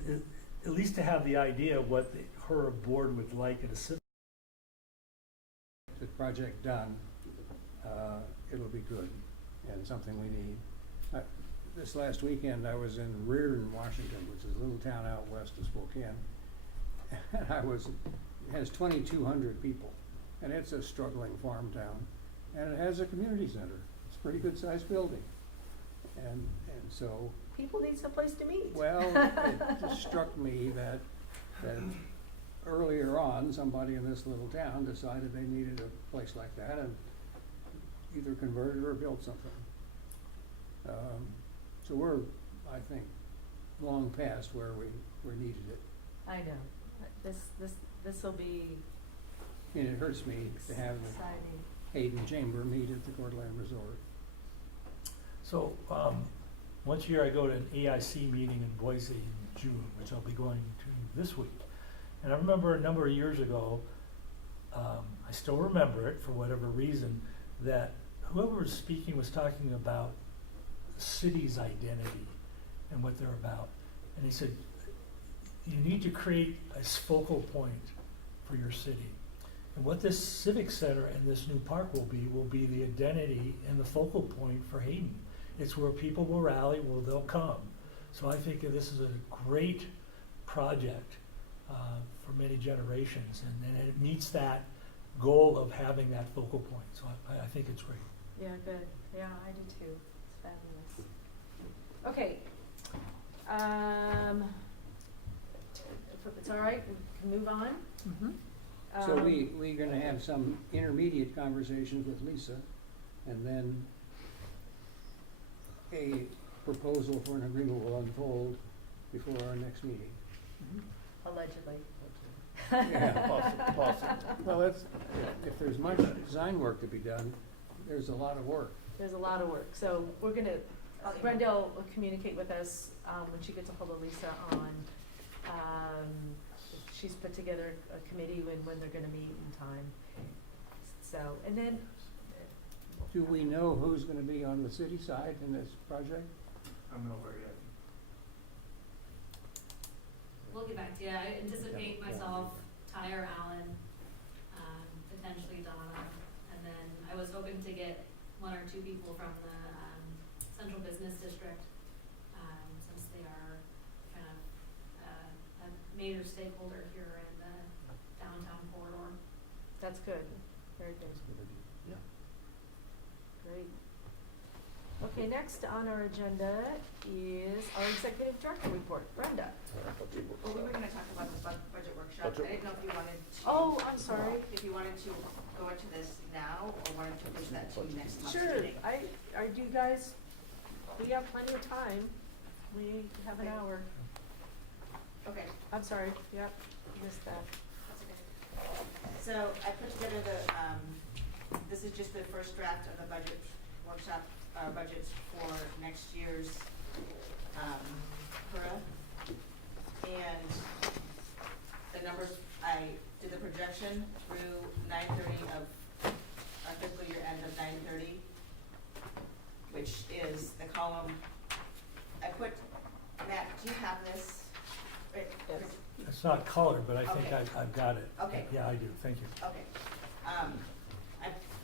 at least to have the idea of what the HURA board would like in a civic. The project done, it'll be good and something we need. This last weekend, I was in Reardon, Washington, which is a little town out west of Spokane. And it has 2,200 people, and it's a struggling farm town, and it has a community center. It's a pretty good sized building. And so, People need someplace to meet. well, it just struck me that earlier on, somebody in this little town decided they needed a place like that and either converted or built something. So we're, I think, long past where we needed it. I know. This'll be And it hurts me to have the exciting. Hayden Chamber meet at the Coeur d'Alene Resort. So, once a year I go to an AIC meeting in Boise in June, which I'll be going to this week. And I remember a number of years ago, I still remember it for whatever reason, that whoever was speaking was talking about the city's identity and what they're about. And he said, you need to create a focal point for your city. And what this civic center and this new park will be the identity and the focal point for Hayden. It's where people will rally, where they'll come. So I think that this is a great project for many generations, and it meets that goal of having that focal point. So I think it's great. Yeah, good. Yeah, I do too. It's fabulous. Okay. If it's all right, we can move on. So we're gonna have some intermediate conversations with Lisa, and then a proposal for an agreement will unfold before our next meeting. Allegedly. Yeah, possible. Well, if there's much design work to be done, there's a lot of work. There's a lot of work. So we're gonna, Brenda will communicate with us, when she gets a hold of Lisa on, she's put together a committee when they're gonna meet in time. So, and then, Do we know who's gonna be on the city side in this project? I'm over yet. We'll get back to you. I anticipate myself, Tyre, Allen, potentially Donna, and then I was hoping to get 1 or 2 people from the Central Business District, since they are kind of a major stakeholder here in the downtown corridor. that's good. Very good. Yeah. Great. Okay, next on our agenda is our executive director report. Brenda. Well, we were gonna talk about the budget workshop. I didn't know if you wanted to. Oh, I'm sorry. If you wanted to go into this now, or wanted to push that to next month's Sure, meeting. I do guys, we have plenty of time. We have an Okay. hour. Okay, I'm sorry, yep, missed that. that's okay. So I put together this is just the first draft of the budget workshop, budgets for next year's, HURA. And the numbers, I did the projection through 9/30 of our fiscal year end of 9/30, which is the column, I put, Matt, do you have this? Right, Yes. It's not colored, but I think Okay. I've got it. Okay. Yeah, I do, thank you. Okay.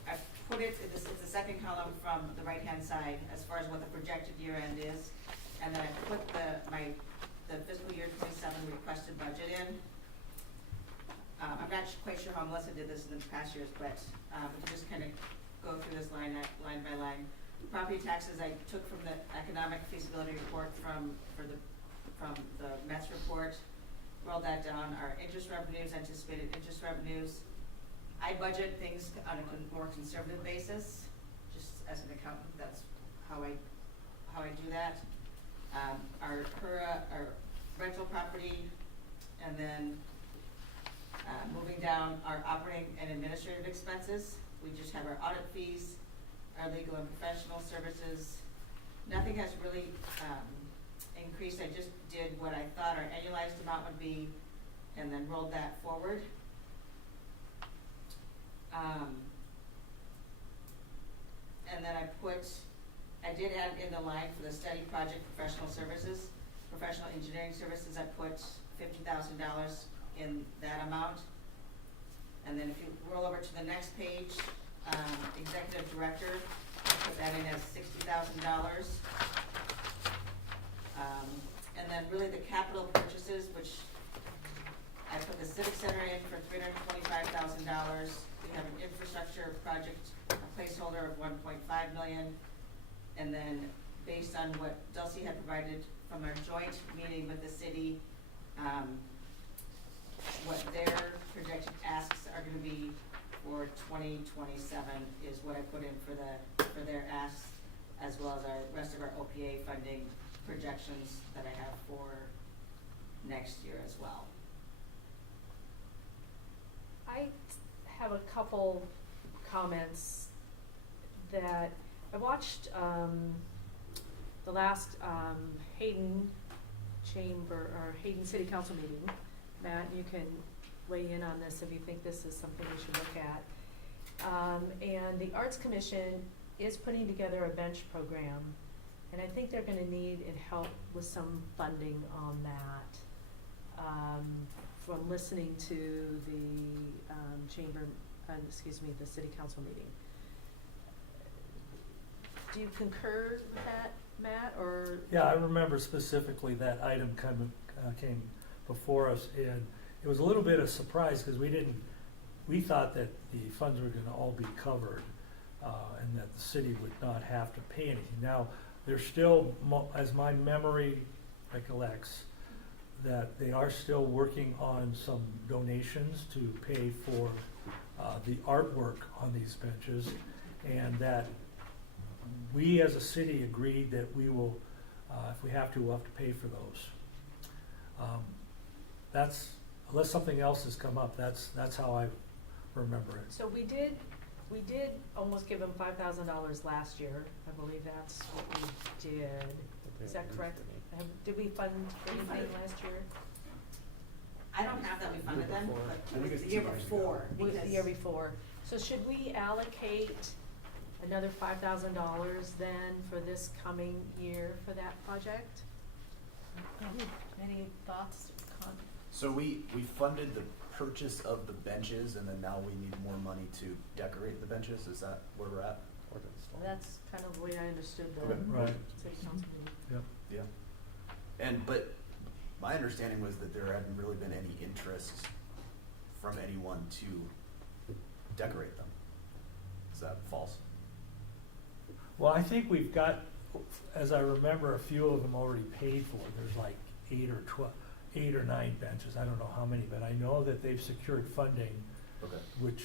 I put it, it's the second column from the right-hand side as far as what the projected year end is. And then I put the fiscal year 27 requested budget in. I'm not quite sure how Melissa did this in the past years, but we can just kind of go through this line by line. Property taxes I took from the economic feasibility report from the METS report. Rolled that down. Our interest revenues, anticipated interest revenues. I budget things on a more conservative basis, just as an accountant, that's how I do that. Our HURA, our rental property, and then moving down our operating and administrative expenses. We just have our audit fees, our legal and professional services. Nothing has really increased. I just did what I thought our annualized amount would be and then rolled that forward. And then I did add in the line for the study project professional services, professional engineering services, I put $50,000 in that amount. And then if you roll over to the next page, executive director, I put that in as $60,000. And then really the capital purchases, which I put the civic center in for $325,000. We have an infrastructure project, a placeholder of $1.5 million. And then based on what Dulcie had provided from our joint meeting with the city, what their projected asks are gonna be for 2027 is what I put in for their asks, as well as our rest of our OPA funding projections that I have for next year as well. I have a couple comments that I watched the last Hayden City Council meeting. Matt, you can weigh in on this if you think this is something we should look at. And the Arts Commission is putting together a bench program, and I think they're gonna need help with some funding on that. From listening to the the City Council meeting. Do you concur with that, Matt, or? Yeah, I remember specifically that item came before us, and it was a little bit of surprise, because we thought that the funds were gonna all be covered, and that the city would not have to pay anything. Now, there's still, as my memory recollects, that they are still working on some donations to pay for the artwork on these benches, and that we as a city agreed that we will, if we have to, we'll have to pay for those. That's, unless something else has come up, that's how I remember it. So we did almost give them $5,000 last year. I believe that's what we did. Is that correct? Did we fund anything last year? I don't have that we funded them, I but think it was it's the year 2 years before. It was the because- year before. So should we allocate another $5,000 then for this coming year for that project? Any thoughts? So we funded the purchase of the benches, and then now we need more money to decorate the benches, is that where we're at? That's kind of the way I understood the Okay. Right. city council meeting. Yeah. But my understanding was that there hadn't really been any interest from anyone to decorate them. Is that false? Well, I think we've got, as I remember, a few of them already paid for. There's like 8 or 9 benches. I don't know how many, but I know that they've secured funding, Okay. which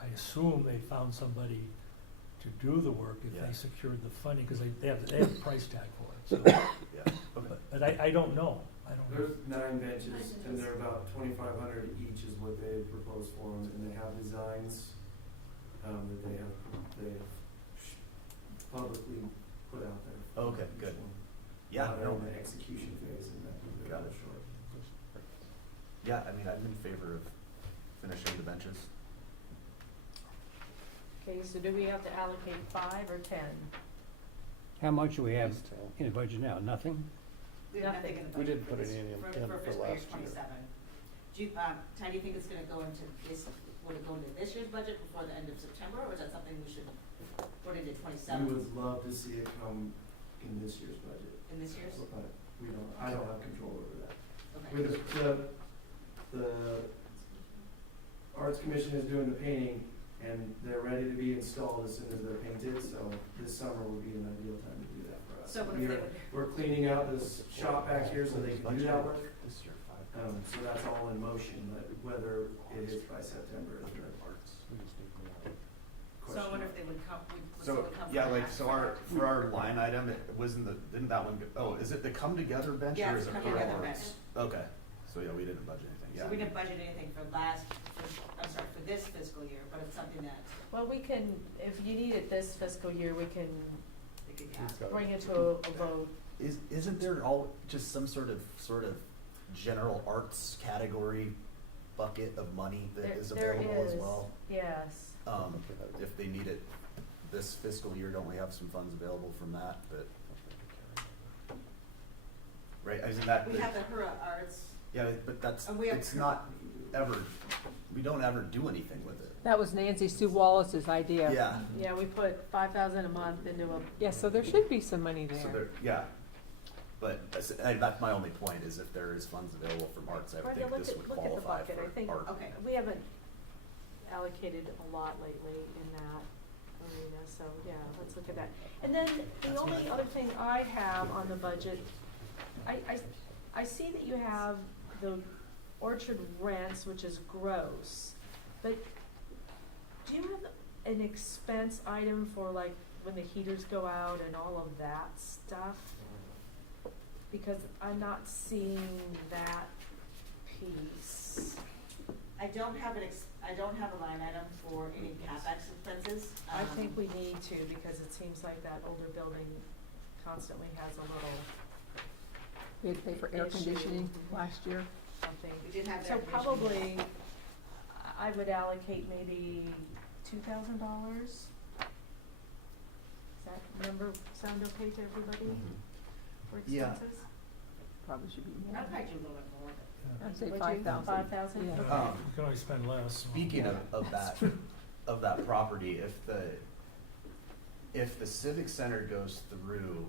I assume they found somebody to do the work if Yeah. they secured the funding, because they have a price tag for it, so. Yeah, okay. But I don't know. I don't know. There's 9 benches, and they're about 2,500 each is what they proposed for them, and they have designs, that they have publicly put out there. Okay, good. Yeah, They're no, in the execution phase, and that will be Got it. short. yeah, I mean, I'm in favor of finishing the benches. Okay, so do we have to allocate 5 or 10? How much do we have in the budget now? Nothing? We have nothing in the We budget didn't for put this, any in for for fiscal year last year. '27. Do you, Ty, do you think it's gonna go into this, would it go into this year's budget before the end of September, or is that something we should put into We '27, would love to see it come in this year's budget, in this year's? but I don't have control over that. Okay. With the Arts Commission is doing the painting, and they're ready to be installed as soon as they're painted, so this summer would be an ideal time to do that for us. So what if they would, We're cleaning out this shop back here so they can do that work. This year, 5. So that's all in motion, but whether it is by September is the so I question. wonder if they would come, would So, someone come yeah, from like, that so for- for our line item, it wasn't didn't that one go, is it the come together bench Yeah, or it's is it come for together arts? bench. Okay, so yeah, we didn't budget anything, yeah. So we didn't budget anything for for this fiscal year, but it's something that Well, we can, if you need it this fiscal year, we can they could, It's got- bring it to a vote. Isn't there all, just some sort of general arts category bucket of money that is There available as is, well? yes. If they need it this fiscal year, don't we have some funds available from that, but, right, isn't that? we have the HURA Arts, Yeah, but that's, And we have- it's not ever, we don't ever do anything with it. That was Nancy Sue Wallace's idea. Yeah, Yeah, we put 5,000 a month into a, Yeah, so there should be some money so there. there, yeah, but that's my only point, is if there is funds available from arts, I would Brenda, think look this at, would look at the qualify bucket, I think, for art. Okay. we haven't allocated a lot lately in that arena, so, yeah, let's look at that. And then, the only other thing I have on the budget, I see that you have the orchard rents, which is gross, but do you have an expense item for like when the heaters go out and all of that stuff? Because I'm not seeing that piece. I don't have a line item for any CapEx expenses. I think we need to, because it seems like that older building constantly has a little We had to pay for air issue. conditioning last year. something. We did have So air probably, conditioning. I would allocate maybe $2,000. Does that number sound okay to everybody for Yeah. expenses? Probably should be more. I'd probably do a little bit more. Yeah. I'd say Would you? 5,000. 5,000? Yeah. Okay. You can always spend less. Speaking of that property, if the civic center goes through,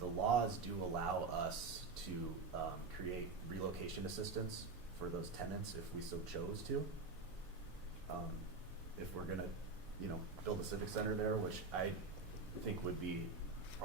the laws do allow us to, create relocation assistance for those tenants if we so chose to. If we're gonna, build a civic center there, which I think would be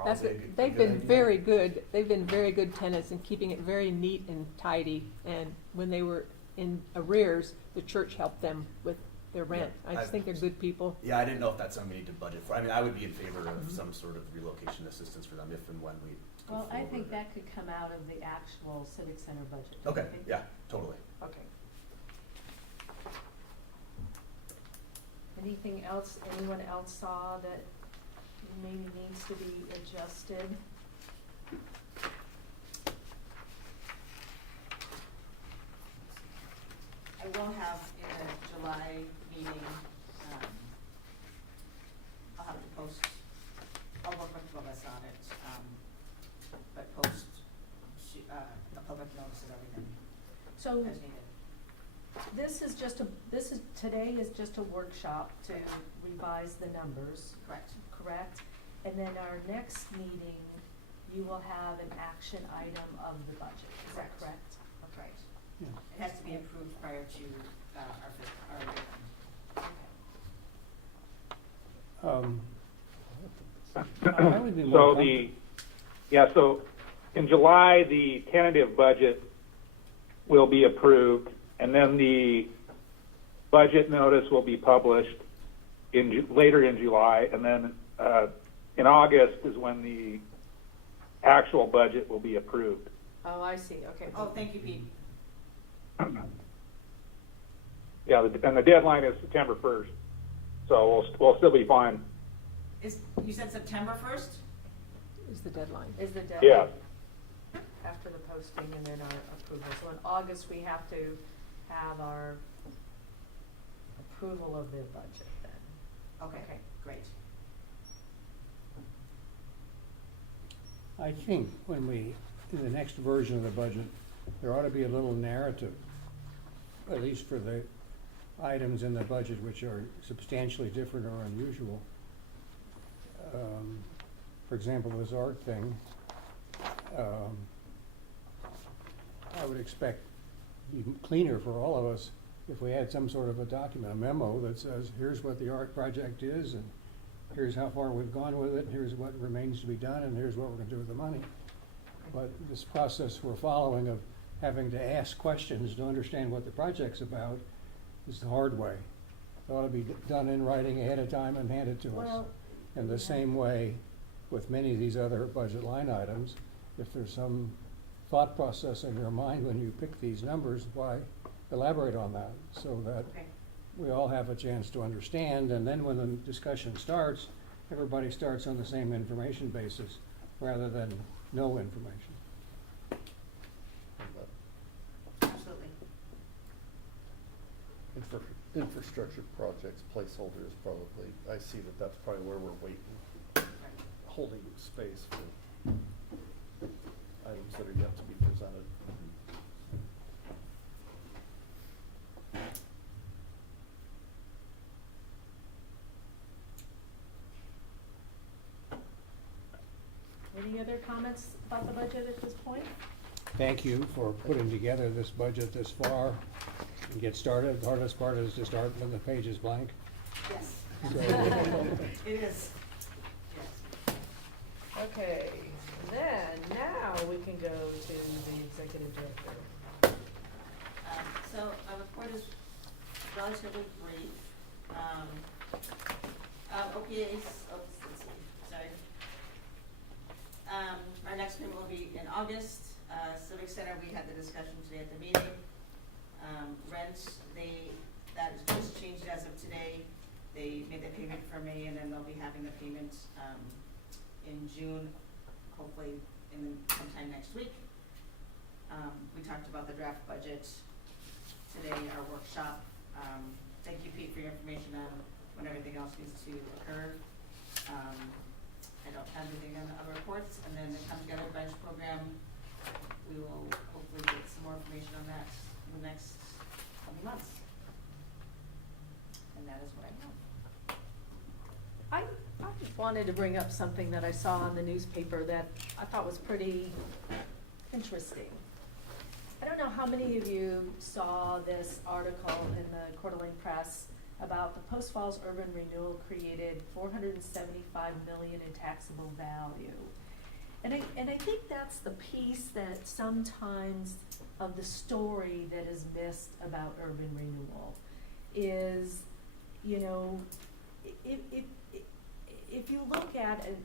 That's, probably a good they've been idea. very good, they've been very good tenants in keeping it very neat and tidy. And when they were in arrears, the church helped them with their rent. Yeah, I just think they're good people. Yeah, I didn't know if that's something we need to budget for. I mean, I would be in favor of some sort of relocation assistance for them if and when we go Well, I forward. think that could come out of the actual civic center budget. Okay, yeah, totally. Okay. Anything else, anyone else saw that maybe needs to be adjusted? I will have in the July meeting, I'll have to post, I'll work with Melissa on it, but post, a public notice of everything So as needed. today is just a workshop to revise the numbers, Correct. correct? And then our next meeting, you will have an action item of the budget, is that Correct. correct? That's right. Yeah. It has to be approved prior to, our year end. Okay. I would be more So in July, the tentative budget will be approved, and then the budget notice will be published later in July, and then in August is when the actual budget will be approved. Oh, I see, okay. Oh, thank you, Pete. Yeah, and the deadline is September 1st, so we'll still be fine. You said September 1st? Is the deadline. Is the deadline? Yeah. After the posting and then our approval. So in August, we have to have our approval of the budget then. Okay, great. I think when in the next version of the budget, there ought to be a little narrative, at least for the items in the budget which are substantially different or unusual. For example, this art thing, I would expect even cleaner for all of us if we had some sort of a document, a memo that says, here's what the art project is, and here's how far we've gone with it, here's what remains to be done, and here's what we're gonna do with the money. But this process we're following of having to ask questions to understand what the project's about is the hard way. It ought to be done in writing ahead of time and handed to us. Well, In the same way with many of these other budget line items, if there's some thought process in your mind when you pick these numbers, why elaborate on that so that Okay. we all have a chance to understand, and then when the discussion starts, everybody starts on the same information basis rather than no information. Absolutely. Infrastructure projects placeholder is probably, I see that's probably where we're waiting, holding space for items that are yet to be presented. Any other comments about the budget at this point? Thank you for putting together this budget this far and get started. The hardest part is to start when the page is blank. Yes. So- It is. Yes. Okay, then, now we can go to the executive director. So our report is relatively brief. OPAs, let's see, sorry. Our next payment will be in August. Civic Center, we had the discussion today at the meeting. Rent, that is just changed as of today. They made the payment for May, and then they'll be having the payment, in June, hopefully sometime next week. We talked about the draft budget today, our workshop. Thank you, Pete, for your information on when everything else needs to occur. I don't have anything on the other reports, and then the Come Together Bench program, we will hopefully get some more information on that in the next couple months. And that is what I have. I just wanted to bring up something that I saw in the newspaper that I thought was pretty interesting. I don't know how many of you saw this article in the Coeur d'Alene Press about the Post Falls Urban Renewal created $475 million in taxable value. And I think that's the piece that sometimes of the story that is missed about urban renewal is, you know, if you look at, and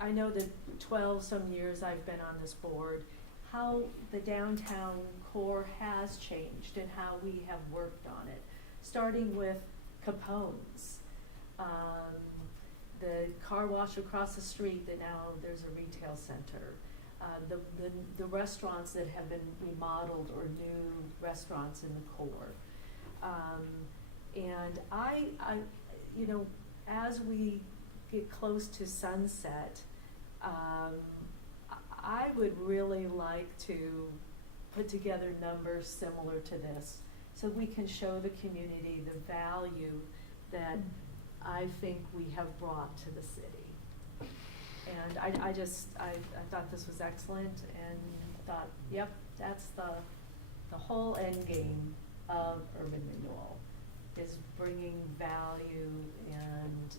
I know that 12 some years I've been on this board, how the downtown core has changed and how we have worked on it, starting with Capone's, the car wash across the street that now there's a retail center, the restaurants that have been remodeled or new restaurants in the core. And I, you know, as we get close to sunset, I would really like to put together numbers similar to this so we can show the community the value that I think we have brought to the city. And I thought this was excellent and thought, yep, that's the whole end game of urban renewal, is bringing value and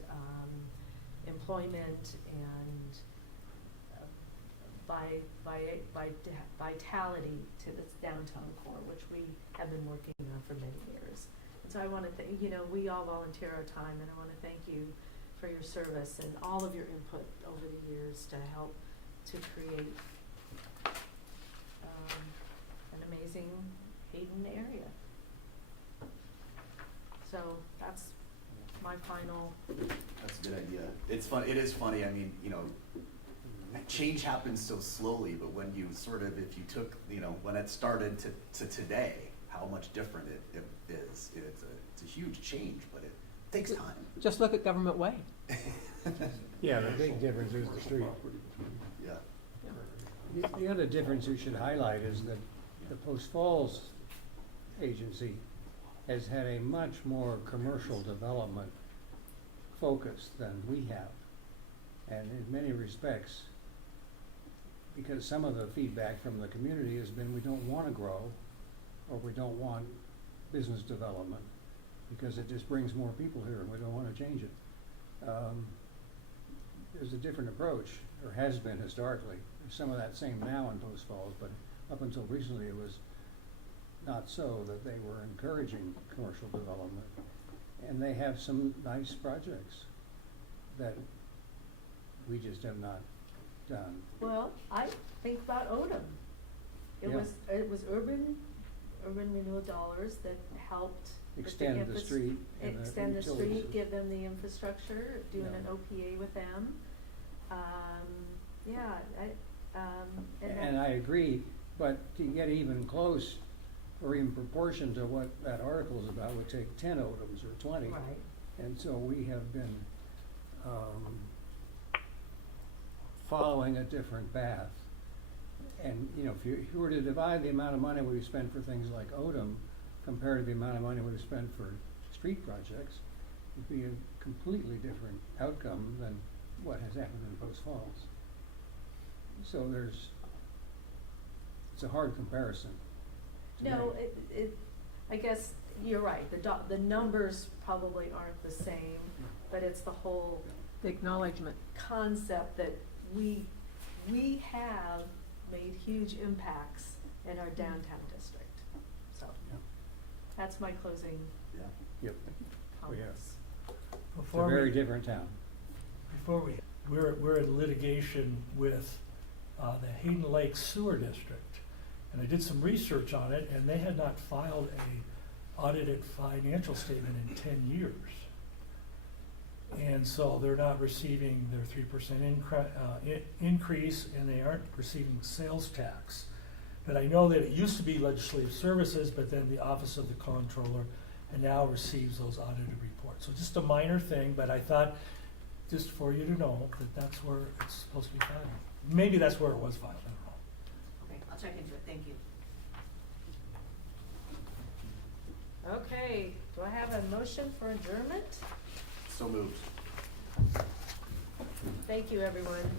employment and vitality to this downtown core, which we have been working on for many years. And so I wanna thank, we all volunteer our time, and I wanna thank you for your service and all of your input over the years to help to create an amazing Hayden area. So that's my final. That's a good idea. It's fun. It is funny. I mean, change happens so slowly, but when you if you took, when it started to today, how much different it is. It's a huge change, but it takes time. Just look at Government Way. Yeah, the big difference is the street. Yeah. The other difference we should highlight is that the Post Falls agency has had a much more commercial development focus than we have. And in many respects, because some of the feedback from the community has been we don't want to grow, or we don't want business development, because it just brings more people here and we don't want to change it. There's a different approach, or has been historically. There's some of that same now in Post Falls, but up until recently it was not so, that they were encouraging commercial development. And they have some nice projects that we just have not done. Well, I think about Odom. It Yeah. was urban renewal dollars that helped with Extend the street and the extend the utilities. street, give them the infrastructure, doing Yeah. an OPA with them. And I agree, but to get even close, or in proportion to what that article is about, would take 10 Odoms or 20. Right. And so we have been following a different path. And, if you were to divide the amount of money we spend for things like Odom compared to the amount of money we spend for street projects, it'd be a completely different outcome than what has happened in Post Falls. So it's a hard comparison to No, make. I guess you're right, the numbers probably aren't the same, but it's the whole The acknowledgement. concept that we have made huge impacts in our downtown district. So, Yeah. that's my closing Yeah. Yep. We have. comments. It's a very different town. We're in litigation with the Hayden Lake Sewer District. And I did some research on it, and they had not filed a audited financial statement in 10 years. And so they're not receiving their 3% increase, and they aren't receiving sales tax. But I know that it used to be legislative services, but then the Office of the Comptroller, and now receives those audited reports. So just a minor thing, but I thought, just for you to know, that that's where it's supposed to be filed. Maybe that's where it was filed, I don't know. Okay, I'll check into it, thank you. Okay, do I have a motion for adjournment? So moved. Thank you, everyone.